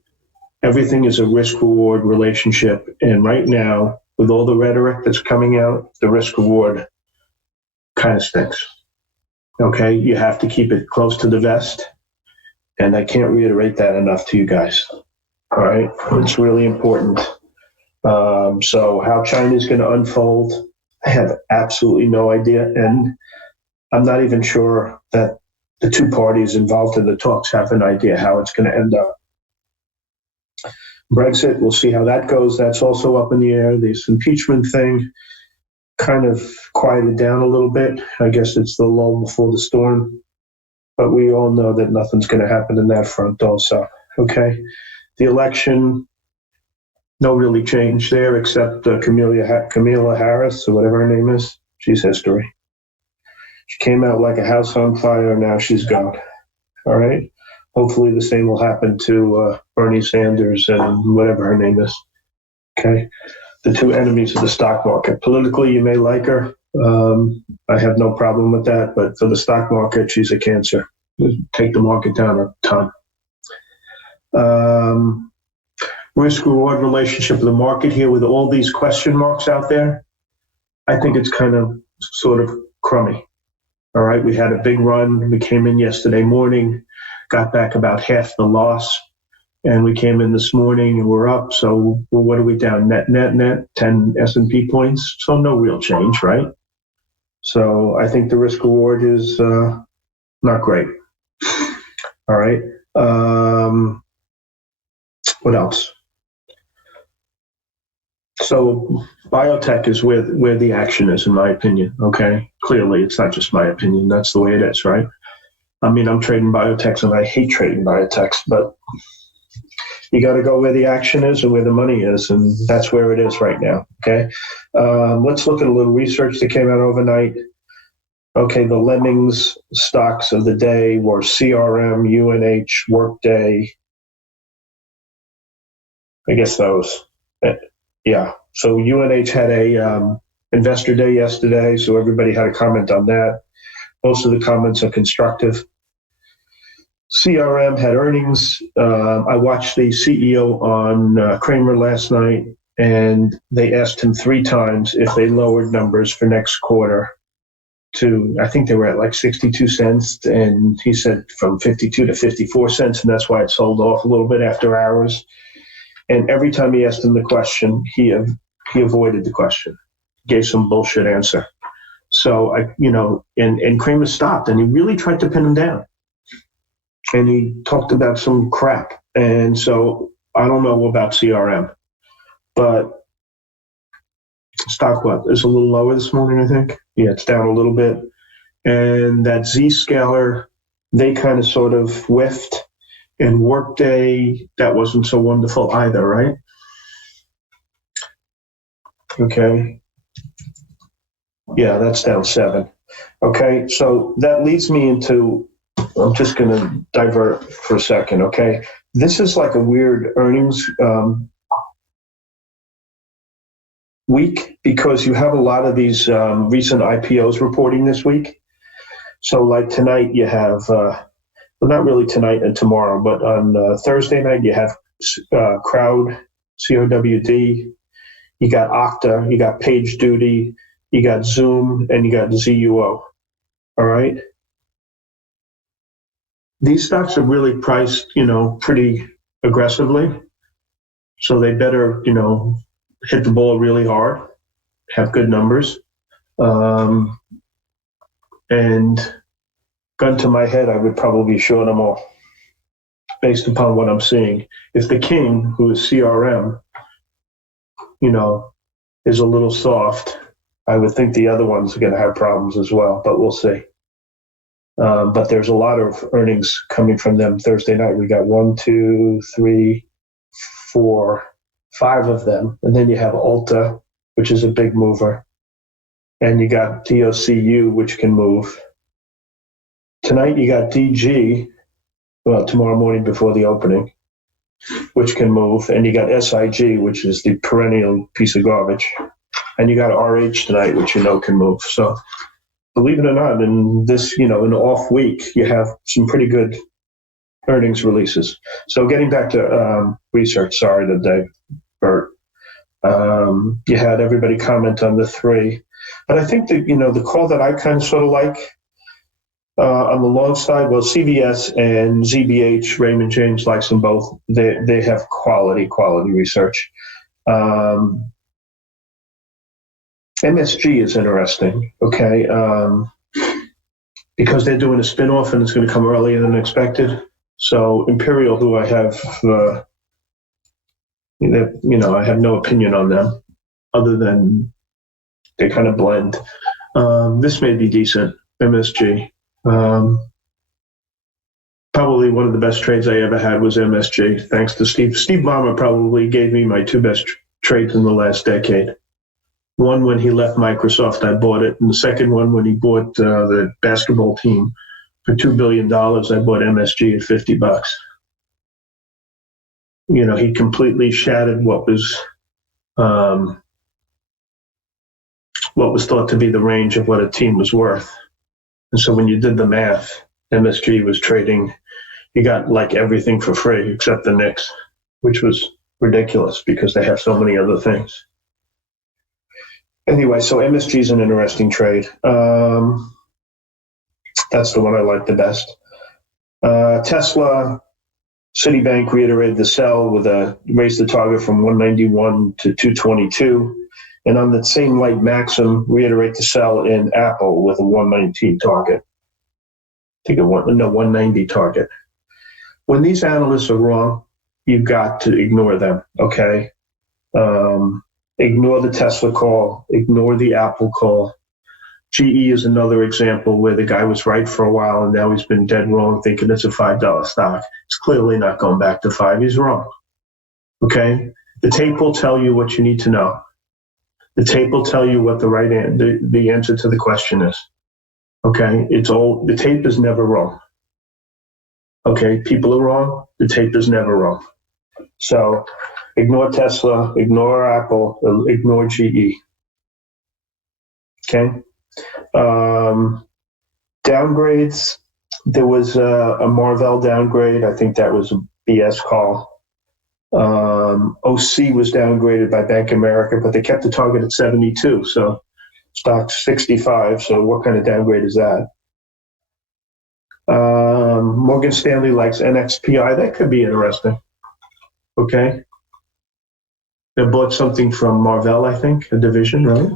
everything is a risk-reward relationship. And right now, with all the rhetoric that's coming out, the risk-reward kind of stinks, okay? You have to keep it close to the vest. And I can't reiterate that enough to you guys, all right? It's really important. So how China's going to unfold, I have absolutely no idea. And I'm not even sure that the 2 parties involved in the talks have an idea how it's going to end up. Brexit, we'll see how that goes. That's also up in the air. This impeachment thing kind of quieted down a little bit. I guess it's the lull before the storm. But we all know that nothing's going to happen in that front also. Okay. The election, no really change there except Kamala Harris, or whatever her name is. She's history. She came out like a house on fire. Now she's gone. All right. Hopefully the same will happen to Bernie Sanders and whatever her name is. Okay. The two enemies of the stock market. Politically, you may like her. I have no problem with that. But for the stock market, she's a cancer. Take the market down a ton. Risk-reward relationship of the market here with all these question marks out there, I think it's kind of sort of crummy. All right, we had a big run. We came in yesterday morning, got back about half the loss, and we came in this morning and we're up. So what are we down? Net, 10 S&P points. So no real change, right? So I think the risk-reward is not great. All right. What else? So biotech is where the action is, in my opinion. Okay, clearly it's not just my opinion. That's the way it is, right? I mean, I'm trading biotechs and I hate trading biotechs, but you got to go where the action is and where the money is, and that's where it is right now. Okay, let's look at a little research that came out overnight. Okay, the lemmings stocks of the day were CRM, UNH, Workday. I guess those. Yeah. So UNH had a investor day yesterday, so everybody had a comment on that. Most of the comments are constructive. CRM had earnings. I watched the CEO on Kramer last night, and they asked him 3 times if they lowered numbers for next quarter to, I think they were at like 62 cents, and he said from 52 to 54 cents, and that's why it sold off a little bit after hours. And every time he asked him the question, he avoided the question, gave some bullshit answer. So and Kramer stopped, and he really tried to pin him down. And he talked about some crap. And so I don't know about CRM, but stock is a little lower this morning, I think. Yeah, it's down a little bit. And that Zscaler, they kind of sort of whiffed. And Workday, that wasn't so wonderful either, right? Okay. Yeah, that's down 7. Okay, so that leads me into, I'm just going to divert for a second, okay? This is like a weird earnings week because you have a lot of these recent IPOs reporting this week. So like tonight you have, well, not really tonight and tomorrow, but on Thursday night you have Crowd, COWD, you got Okta, you got PagerDuty, you got Zoom, and you got ZUO. All right? These stocks are really priced, pretty aggressively. So they better, hit the ball really hard, have good numbers. And gun to my head, I would probably short them all based upon what I'm seeing. If the king, who is CRM, is a little soft, I would think the other ones are going to have problems as well, but we'll see. But there's a lot of earnings coming from them Thursday night. We got 1, 2, 3, 4, 5 of them. And then you have Ulta, which is a big mover. And you got DOCU, which can move. Tonight you got DG, well, tomorrow morning before the opening, which can move. And you got SIG, which is the perennial piece of garbage. And you got RH tonight, which can move. So believe it or not, in this, in an off week, you have some pretty good earnings releases. So getting back to research, sorry to divert. You had everybody comment on the 3. But I think that, the call that I kind of sort of like on the long side, well, CVS and ZBH, Raymond James likes them both. They have quality research. MSG is interesting, okay, because they're doing a spinoff and it's going to come earlier than expected. So Imperial, who I have, I have no opinion on them other than they kind of blend. This may be decent, MSG. Probably probably one of the best trades I ever had was MSG, thanks to Steve. Steve Ballmer probably gave me my two best trades in the last decade. One, when he left Microsoft, I bought it. And the second one, when he bought the basketball team for $2 billion, I bought MSG at $50. You know, he completely shattered what was thought to be the range of what a team was worth. And so when you did the math, MSG was trading, you got like everything for free except the Knicks, which was ridiculous because they have so many other things. Anyway, so MSG is an interesting trade. That's the one I like the best. Tesla, Citibank reiterated the sell with raised the target from 191 to 222. And on the same light, Maxim reiterate the sell in Apple with a 119 target. I think 190 target. When these analysts are wrong, you've got to ignore them, okay? Ignore the Tesla call, ignore the Apple call. GE is another example where the guy was right for a while and now he's been dead wrong thinking it's a $5 stock. It's clearly not going back to 5. He's wrong, okay? The tape will tell you what you need to know. The tape will tell you what the answer to the question is. Okay, the tape is never wrong. Okay, people are wrong. The tape is never wrong. So ignore Tesla, ignore Apple, ignore GE. Okay. Downgrades. There was a Marvell downgrade. I think that was a BS call. OC was downgraded by Bank of America, but they kept the target at 72. So stock's 65. So what kind of downgrade is that? Morgan Stanley likes NXPI. That could be interesting. Okay. They bought something from Marvell, I think, a division, right?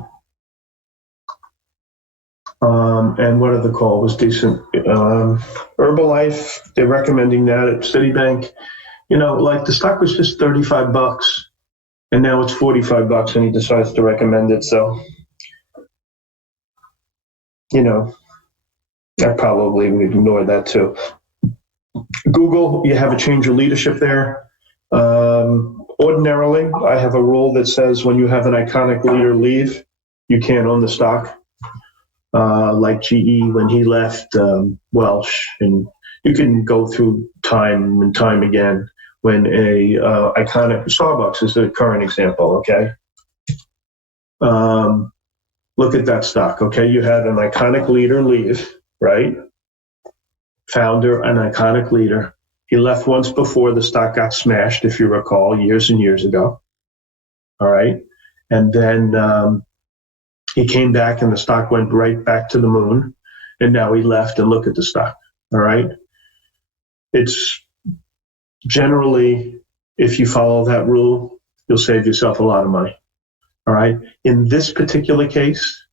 And what other call was decent? Herbalife, they're recommending that at Citibank. You know, like the stock was just $35 and now it's $45 and he decides to recommend it. So, you know, I probably would ignore that too. Google, you have a change of leadership there. Ordinarily, I have a rule that says when you have an iconic leader leave, you can't own the stock. Like GE when he left, Welsh, and you can go through time and time again when a iconic Starbucks is the current example. Okay, look at that stock. Okay, you had an iconic leader leave, right? Founder, an iconic leader. He left once before the stock got smashed, if you recall, years and years ago. All right, and then he came back and the stock went right back to the moon, and now he left and look at the stock, all right? It's generally, if you follow that rule, you'll save yourself a lot of money, all right? In this particular case,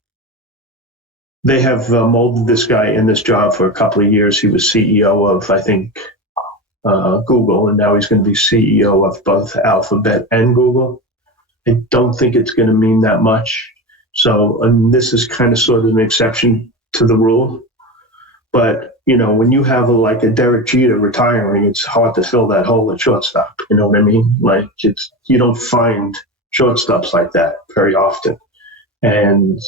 they have molded this guy in this job for a couple of years. He was CEO of, I think, Google, and now he's going to be CEO of both Alphabet and Google. I don't think it's going to mean that much. So this is kind of sort of an exception to the rule. But, you know, when you have like a Derek Jeter retiring, it's hard to fill that hole at shortstop. You know what I mean? Like you don't find shortstops like that very often. And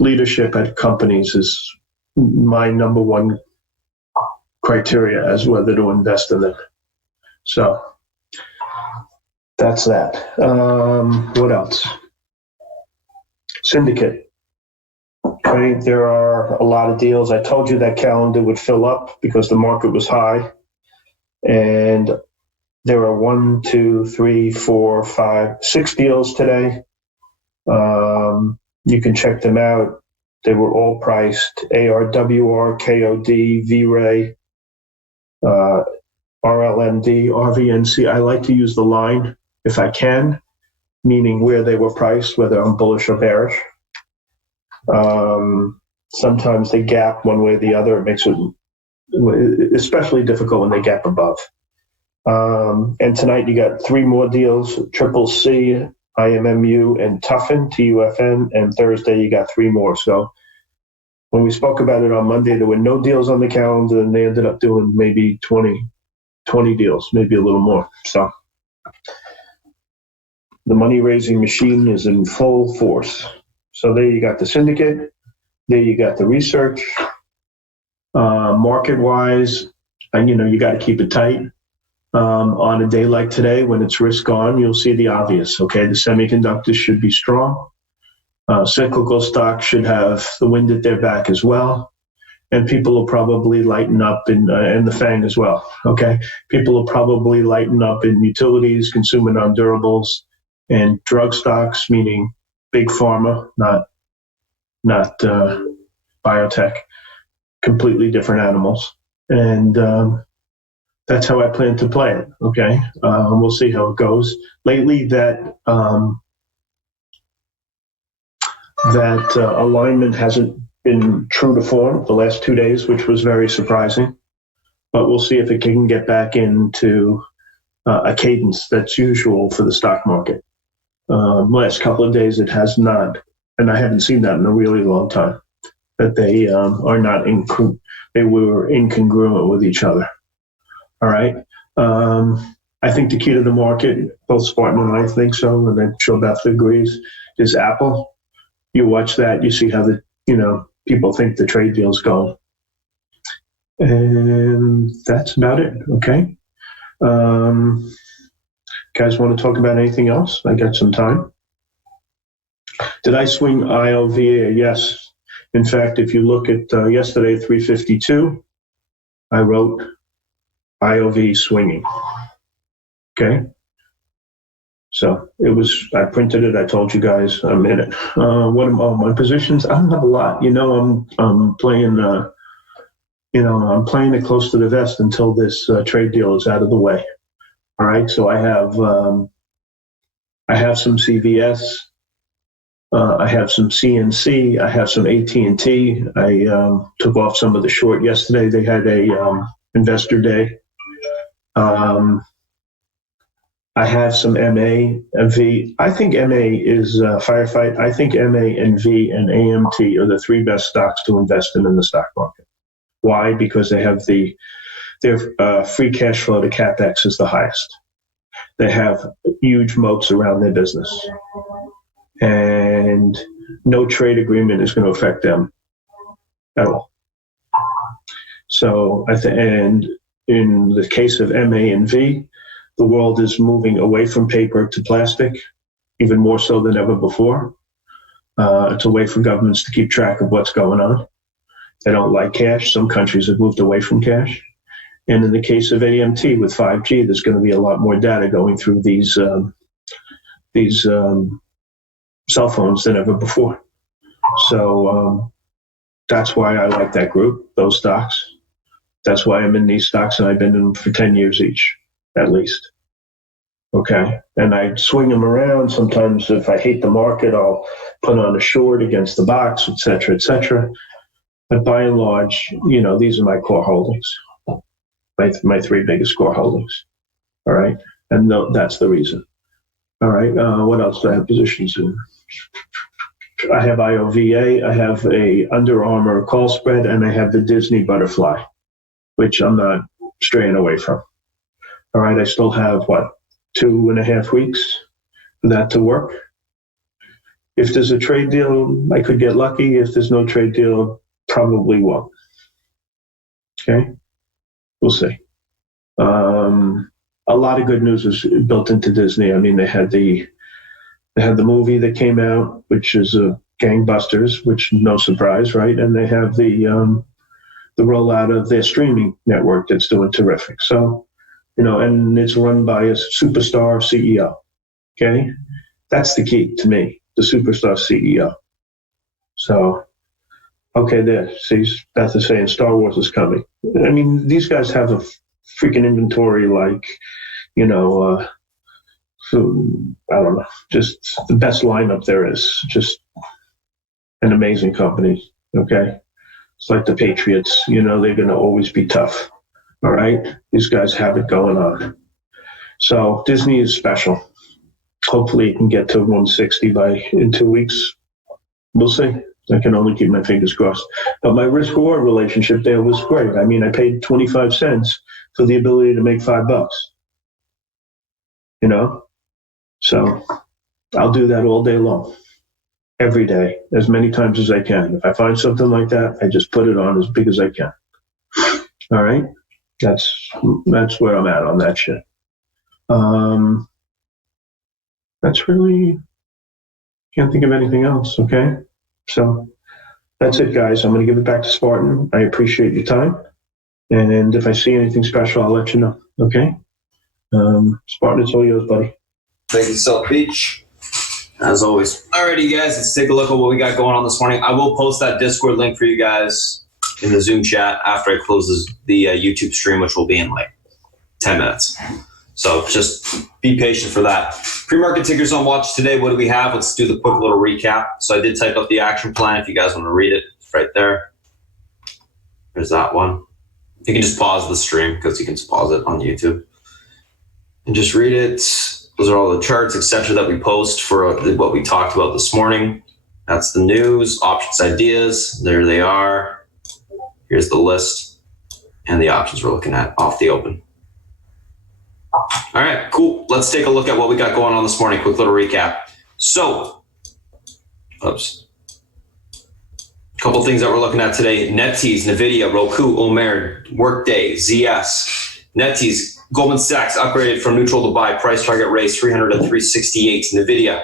leadership at companies is my number one criteria as whether to invest in them. So that's that. What else? Syndicate. Okay, there are a lot of deals. I told you that calendar would fill up because the market was high. And there are 1, 2, 3, 4, 5, 6 deals today. You can check them out. They were all priced ARWR, KOD, VRAY, RLMD, RVNC. I like to use the line if I can, meaning where they were priced, whether I'm bullish or bearish. Sometimes they gap one way or the other. It makes it especially difficult when they gap above. And tonight you got 3 more deals, Triple C, IMMU, and Tuffin, TUFN, and Thursday you got 3 more. So when we spoke about it on Monday, there were no deals on the calendar, and they ended up doing maybe 20 deals, maybe a little more. So the money-raising machine is in full force. So there you got the syndicate. There you got the research. Market-wise, you got to keep it tight. On a day like today, when it's risk on, you'll see the obvious. Okay, the semiconductors should be strong. Cyclical stocks should have the wind at their back as well, and people will probably lighten up in the FANG as well. Okay, people will probably lighten up in utilities, consumer non-durables, and drug stocks, meaning big pharma, not biotech. Completely different animals, and that's how I plan to play it. Okay, we'll see how it goes. Lately, that alignment hasn't been true to form the last 2 days, which was very surprising. But we'll see if it can get back into a cadence that's usual for the stock market. Last couple of days, it has not, and I haven't seen that in a really long time. That they are not they were incongruent with each other. All right. I think the key to the market, both Spartan and I think so, and I'm sure Beth agrees, is Apple. You watch that, you see how people think the trade deal's going. And that's about it. Okay. Guys want to talk about anything else? I got some time. Did I swing IOVA? Yes. In fact, if you look at yesterday, 352, I wrote IOV swinging. Okay. So I printed it. I told you guys I'm in it. What am my positions? I don't have a lot. I'm playing, I'm playing it close to the vest until this trade deal is out of the way. All right. So I have some CVS. I have some CNC. I have some AT&T. I took off some of the short yesterday. They had a investor day. I have some MA and V. I think MA is firefight. I think MA and V and AMT are the three best stocks to invest in the stock market. Why? Because they have their free cash flow to CapEx is the highest. They have huge moats around their business. And no trade agreement is going to affect them at all. So, and in the case of MA and V, the world is moving away from paper to plastic, even more so than ever before. It's a way for governments to keep track of what's going on. They don't like cash. Some countries have moved away from cash. And in the case of AMT with 5G, there's going to be a lot more data going through these cell phones than ever before. So that's why I like that group, those stocks. That's why I'm in these stocks, and I've been in them for 10 years each, at least. Okay. And I swing them around. Sometimes if I hate the market, I'll put on a short against the box, et cetera, et cetera. But by and large, these are my core holdings, my three biggest core holdings. All right. And that's the reason. All right. What else do I have positions in? I have IOVA, I have a Under Armour call spread, and I have the Disney butterfly, which I'm not straying away from. All right, I still have, 2.5 weeks for that to work. If there's a trade deal, I could get lucky. If there's no trade deal, probably won't. Okay, we'll see. A lot of good news is built into Disney. I mean, they had the movie that came out, which is gangbusters, which no surprise, right? And they have the rollout of their streaming network that's doing terrific. So, and it's run by a superstar CEO. Okay, that's the key to me, the superstar CEO. So, okay, there. See, Beth is saying Star Wars is coming. I mean, these guys have a freaking inventory like, so, I don't know, just the best lineup there is. Just an amazing company, okay? It's like the Patriots, they're going to always be tough, all right? These guys have it going on. So Disney is special. Hopefully it can get to 160 in 2 weeks. We'll see. I can only keep my fingers crossed. But my risk-reward relationship there was great. I mean, I paid 25 cents for the ability to make $5, you know? So I'll do that all day long, every day, as many times as I can. If I find something like that, I just put it on as big as I can. All right? That's where I'm at on that shit. That's really, can't think of anything else, okay? So that's it, guys. I'm going to give it back to Spartan. I appreciate your time. And if I see anything special, I'll let you know, okay? Spartan, it's all yours, buddy. Thank you, South Beach. As always. Alrighty, guys, let's take a look at what we got going on this morning. I will post that Discord link for you guys in the Zoom chat after I close the YouTube stream, which will be in like 10 minutes. So just be patient for that. Pre-market tickers on watch today. What do we have? Let's do the quick little recap. So I did type up the action plan. If you guys want to read it, it's right there. There's that one. You can just pause the stream because you can just pause it on YouTube and just read it. Those are all the charts, etc., that we post for what we talked about this morning. That's the news, options, ideas. There they are. Here's the list and the options we're looking at off the open. All right, cool. Let's take a look at what we got going on this morning. Quick little recap. So, oops. A couple things that we're looking at today. NetEase, NVIDIA, Roku, Omer, Workday, ZS. NetEase, Goldman Sachs upgraded from neutral to buy. Price target raised 300 to 368. NVIDIA,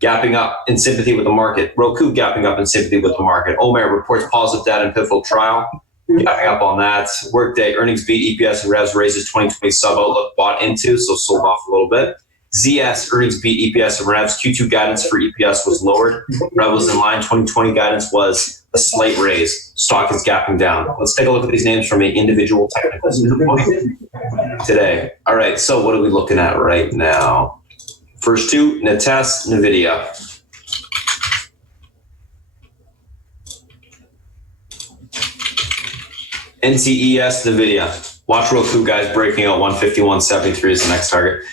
gapping up in sympathy with the market. Roku, gapping up in sympathy with the market. Omer reports positive data in pivotal trial. Gapping up on that. Workday, earnings beat, EPS and revs raises 2020 sub-outlook bought into, so sold off a little bit. ZS, earnings beat, EPS and revs. Q2 guidance for EPS was lowered. Rev was in line. 2020 guidance was a slight raise. Stock is gapping down. Let's take a look at these names from an individual technical standpoint today. All right, so what are we looking at right now? First two, Netes, NVIDIA. NTES, NVIDIA. Watch Roku, guys, breaking out 151.73 is the next target.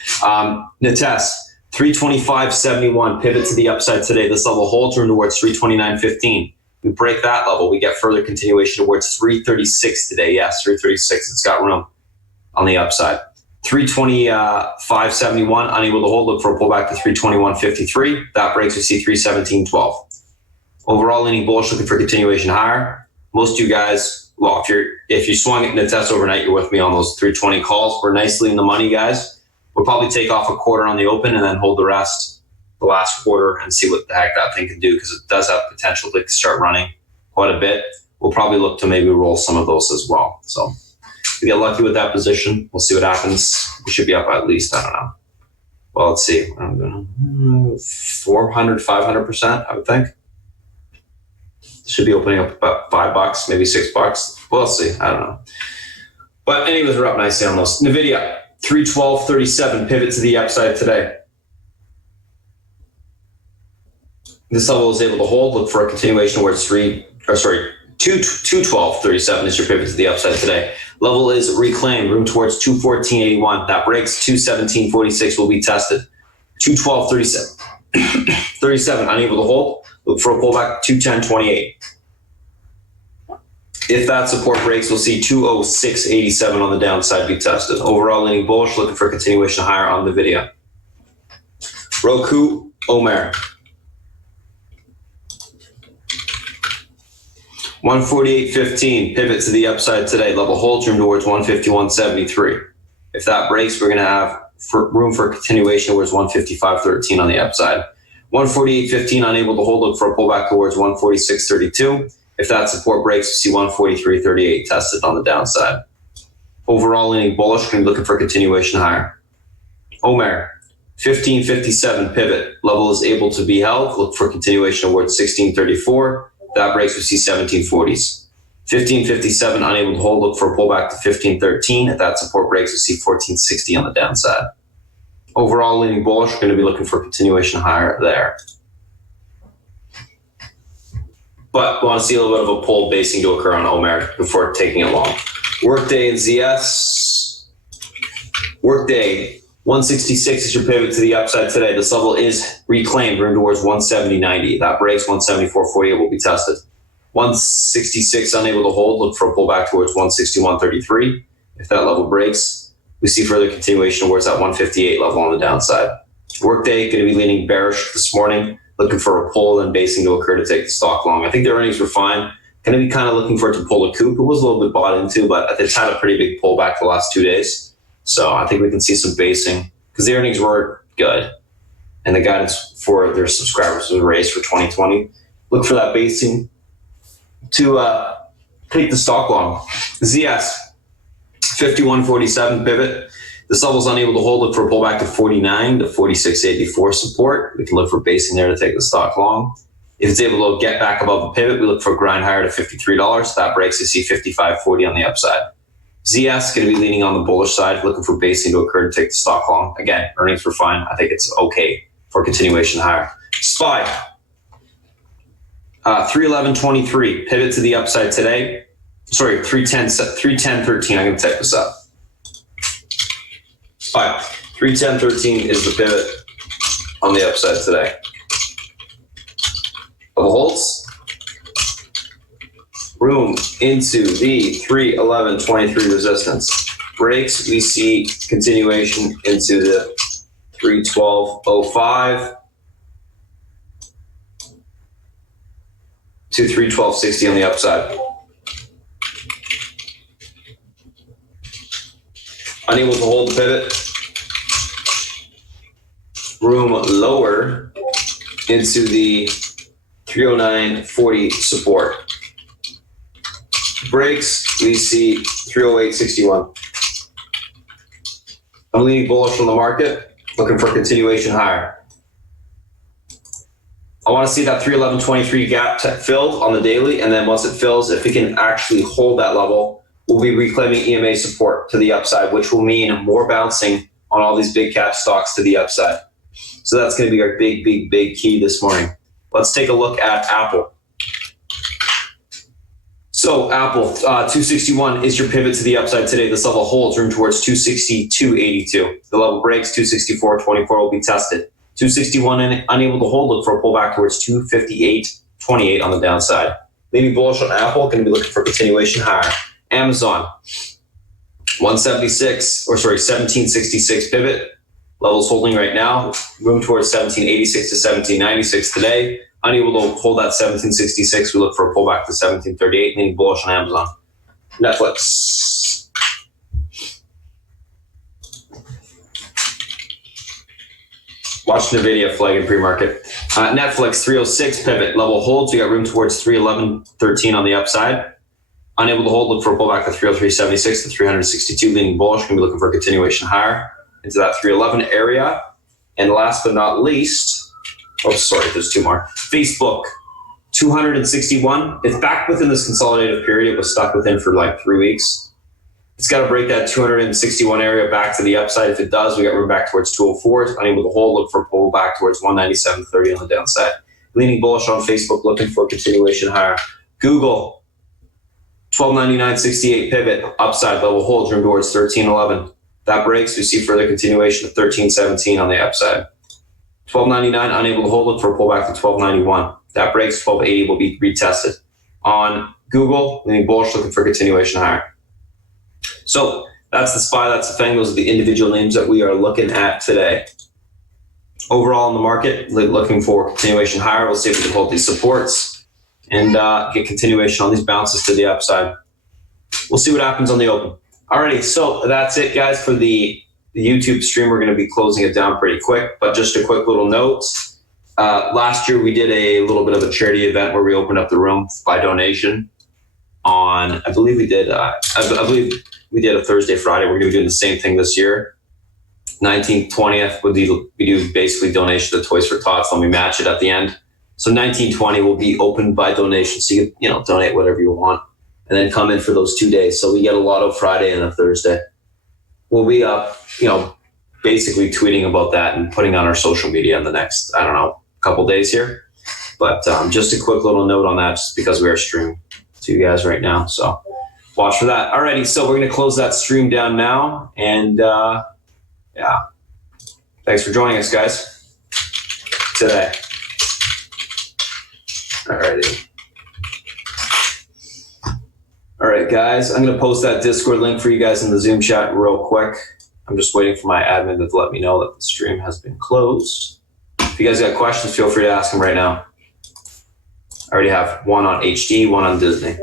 Netes, 325.71, pivot to the upside today. This level holds room towards 329.15. We break that level, we get further continuation towards 336 today. Yes, 336, it's got room on the upside. 325.71, unable to hold, look for a pullback to 321.53. That breaks, we see 317.12. Overall, leaning bullish, looking for continuation higher. Most of you guys, well, if you swung at Netes overnight, you're with me on those 320 calls. We're nicely in the money, guys. We'll probably take off a quarter on the open and then hold the rest the last quarter and see what the heck that thing can do, because it does have potential to start running quite a bit. We'll probably look to maybe roll some of those as well. So if we get lucky with that position, we'll see what happens. We should be up at least, I don't know. Well, let's see. 400, 500%, I would think. Should be opening up about $5, maybe $6. We'll see. I don't know. But anyways, we're up nicely on those. NVIDIA, 312.37, pivot to the upside today. This level is able to hold. Look for a continuation towards 212.37 is your pivot to the upside today. Level is reclaimed. Room towards 214.81. That breaks. 217.46 will be tested. 212.37. Unable to hold. Look for a pullback, 210.28. If that support breaks, we'll see 206.87 on the downside be tested. Overall, leaning bullish, looking for continuation higher on NVIDIA. Roku, Omer. 148.15, pivot to the upside today. Level holds room towards 151.73. If that breaks, we're going to have room for continuation towards 155.13 on the upside. 148.15, unable to hold, look for a pullback towards 146.32. If that support breaks, we see 143.38 tested on the downside. Overall, leaning bullish, going to be looking for continuation higher. Omer, 15.57, pivot. Level is able to be held. Look for continuation towards 16.34. If that breaks, we see 17.40s. 15.57, unable to hold. Look for a pullback to 15.13. If that support breaks, we see 14.60 on the downside. Overall, leaning bullish, we're going to be looking for continuation higher there. But we want to see a little bit of a pull basing to occur on Omer before taking it long. Workday and ZS. Workday, 166 is your pivot to the upside today. This level is reclaimed, room towards 170.90. That breaks, 174.48 will be tested. 166 unable to hold, look for a pullback towards 161.33. If that level breaks, we see further continuation towards that 158 level on the downside. Workday going to be leaning bearish this morning, looking for a pull and basing to occur to take the stock long. I think the earnings were fine. Going to be kind of looking for it to pull a coup. It was a little bit bought into, but it's had a pretty big pullback the last 2 days. So I think we can see some basing because the earnings were good and the guidance for their subscribers was raised for 2020. Look for that basing to take the stock long. ZS, 51.47 pivot. This level is unable to hold. Look for a pullback to 49 to 46.84 support. We can look for basing there to take the stock long. If it's able to get back above the pivot, we look for a grind higher to $53. That breaks, you see 55.40 on the upside. ZS is going to be leaning on the bullish side, looking for basing to occur to take the stock long. Again, earnings were fine. I think it's okay for continuation higher. SPY, 311.23, pivot to the upside today. Sorry, 310.13. I'm going to type this up. SPY, 310.13 is the pivot on the upside today. Level holds. Room into the 311.23 resistance. Breaks, we see continuation into the 312.05 to 312.60 on the upside. Unable to hold the pivot. Room lower into the 309.40 support. Breaks, we see 308.61. I'm leaning bullish on the market, looking for continuation higher. I want to see that 311.23 gap filled on the daily, and then once it fills, if we can actually hold that level, we'll be reclaiming EMA support to the upside, which will mean more bouncing on all these big cap stocks to the upside. So that's going to be our big key this morning. Let's take a look at Apple. So Apple, 261 is your pivot to the upside today. This level holds, room towards 262.82. The level breaks, 264.24 will be tested. 261 and unable to hold, look for a pullback towards 258.28 on the downside. Maybe bullish on Apple, going to be looking for continuation higher. Amazon, 1766 pivot. Levels holding right now, room towards 1786 to 1796 today. Unable to hold that 1766, we look for a pullback to 1738, meaning bullish on Amazon. Netflix. Watch NVIDIA flag in pre-market. Netflix, 306 pivot. Level holds, we got room towards 311.13 on the upside. Unable to hold, look for a pullback to 303.76 to 362, leaning bullish. Going to be looking for a continuation higher into that 311 area. And last but not least, there's two more. Facebook, 261. It's back within this consolidative period. It was stuck within for like 3 weeks. It's got to break that 261 area back to the upside. If it does, we got room back towards 204. It's unable to hold, look for a pullback towards 197.30 on the downside. Leaning bullish on Facebook, looking for a continuation higher. Google, 1299.68 pivot, upside level holds, room towards 1311. That breaks, we see further continuation of 1317 on the upside. 1299 unable to hold, look for a pullback to 1291. That breaks, 1280 will be retested. On Google, leaning bullish, looking for continuation higher. So that's the SPY, that's the thing. Those are the individual names that we are looking at today. Overall in the market, looking for continuation higher. We'll see if we can hold these supports and get continuation on these bounces to the upside. We'll see what happens on the open. Alrighty, so that's it, guys, for the YouTube stream. We're going to be closing it down pretty quick, but just a quick little note. Last year, we did a little bit of a charity event where we opened up the room by donation on, I believe we did a Thursday, Friday. We're going to be doing the same thing this year. 19th, 20th, we do basically donation to Toys for Tots, and we match it at the end. So 19, 20 will be open by donation, so you can donate whatever you want, and then come in for those 2 days. So we get a lotto Friday and a Thursday. We'll be basically tweeting about that and putting on our social media in the next, couple days here. But just a quick little note on that, just because we are streaming to you guys right now. So watch for that. Alrighty, so we're going to close that stream down now. And Thanks for joining us, guys, today. Alrighty. All right, guys, I'm going to post that Discord link for you guys in the Zoom chat real quick. I'm just waiting for my admin to let me know that the stream has been closed. If you guys got questions, feel free to ask them right now. I already have one on HD, one on Disney.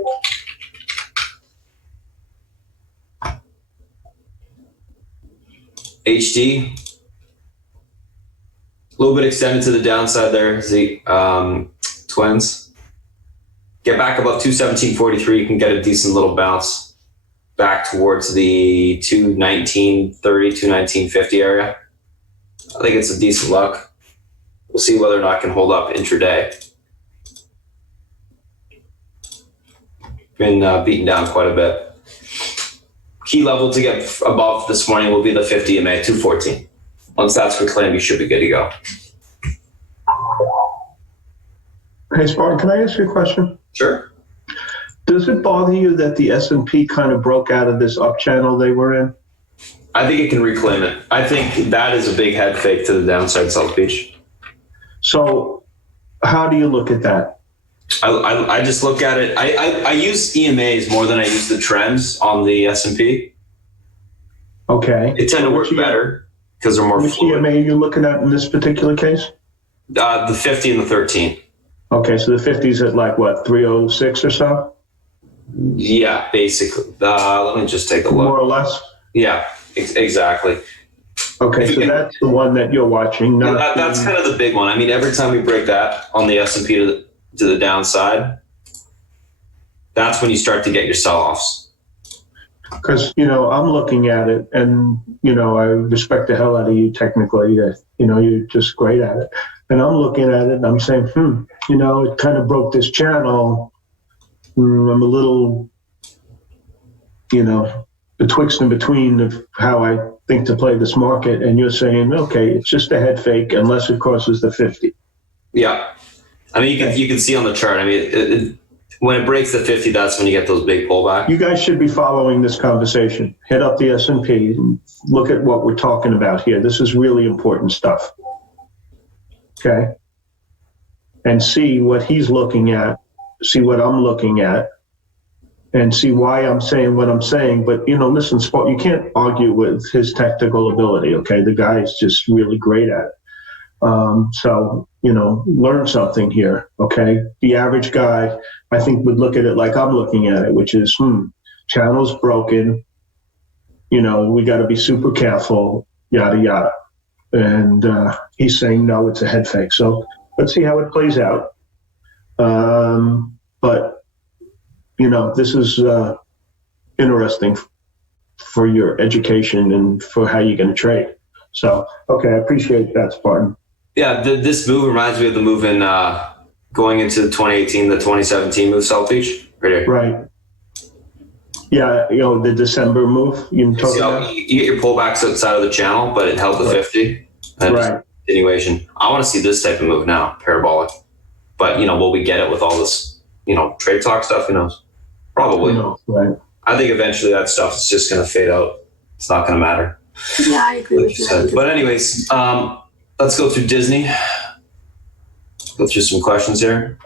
HD, a little bit extended to the downside there, the twins. Get back above 217.43, you can get a decent little bounce back towards the 219.30, 219.50 area. I think it's a decent look. We'll see whether or not it can hold up intraday. Been beaten down quite a bit. Key level to get above this morning will be the 50 EMA, 214. Once that's reclaimed, you should be good to go. Hey, Spartan, can I ask you a question? Sure. Does it bother you that the S&P kind of broke out of this up channel they were in? I think it can reclaim it. I think that is a big head fake to the downside, South Beach. So how do you look at that? I just look at it. I use EMAs more than I use the trends on the S&P. Okay. They tend to work better because they're more Which fluid. EMA are you looking at in this particular case? The 50 and the 13. Okay, so the 50's at like what, 306 or so? Yeah, basically. Let me just take a look. More or less? Yeah, exactly. Okay, so that's the one that you're watching. Not that's kind of the big one. I mean, every time we break that on the S&P to the downside, that's when you start to get your sell-offs. Because, I'm looking at it and, I respect the hell out of you technically. You're just great at it. And I'm looking at it and I'm saying, it kind of broke this channel. I'm a little, betwixt and between of how I think to play this market. And you're saying, okay, it's just a head fake unless it crosses the 50. Yeah. I mean, you can see on the chart. I mean, when it breaks the 50, that's when you get those big pullbacks. You guys should be following this conversation. Hit up the S&P and look at what we're talking about here. This is really important stuff. Okay? And see what he's looking at, see what I'm looking at, and see why I'm saying what I'm saying. But, listen, you can't argue with his technical ability, okay? The guy is just really great at it. So, learn something here, okay? The average guy, I think, would look at it like I'm looking at it, which is, channel's broken, we got to be super careful, yada, yada. And he's saying, no, it's a head fake. So let's see how it plays out. But, this is interesting for your education and for how you're going to trade. So, okay, I appreciate that, Spartan. Yeah, this move reminds me of the move in going into 2018, the 2017 move, South Beach. Right here. Right. Yeah, the December move you talking about? You get your pullbacks outside of the channel, but it held the 50. And right. Continuation. I want to see this type of move now, parabolic. But, will we get it with all this, trade talk stuff? Who knows? Probably. Right. I think eventually that stuff is just going to fade out. It's not going to matter. Yeah, I agree with you. But anyways, let's go through Disney. Go through some questions here.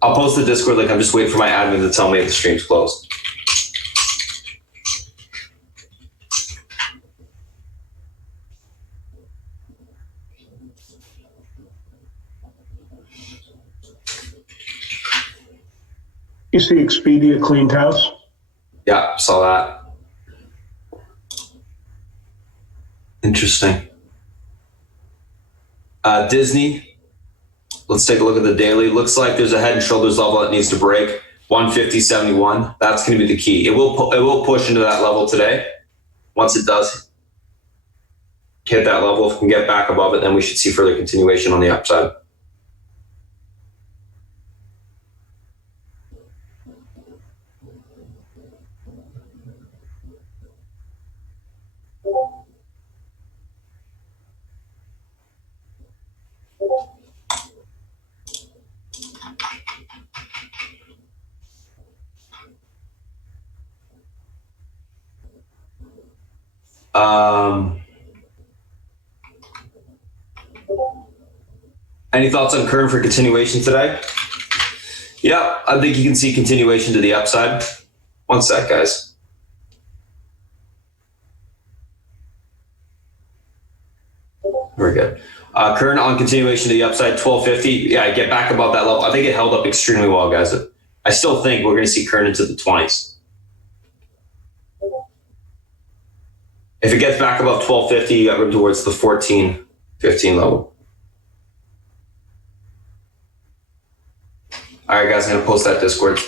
I'll post the Discord link. I'm just waiting for my admin to tell me if the stream's closed. You see Expedia cleaned house? Yeah, saw that. Interesting. Disney, let's take a look at the daily. Looks like there's a head and shoulders level that needs to break. 150.71. That's going to be the key. It will push into that level today. Once it does hit that level, if we can get back above it, then we should see further continuation on the upside. Any thoughts on Kern for continuation today? Yeah, I think you can see continuation to the upside. One sec, guys. Very good. Kern on continuation to the upside, 1250. Yeah, get back above that level. I think it held up extremely well, guys. I still think we're going to see Kern into the 20s. If it gets back above 1250, you got room towards the 1415 level. All right, guys, I'm going to post that Discord.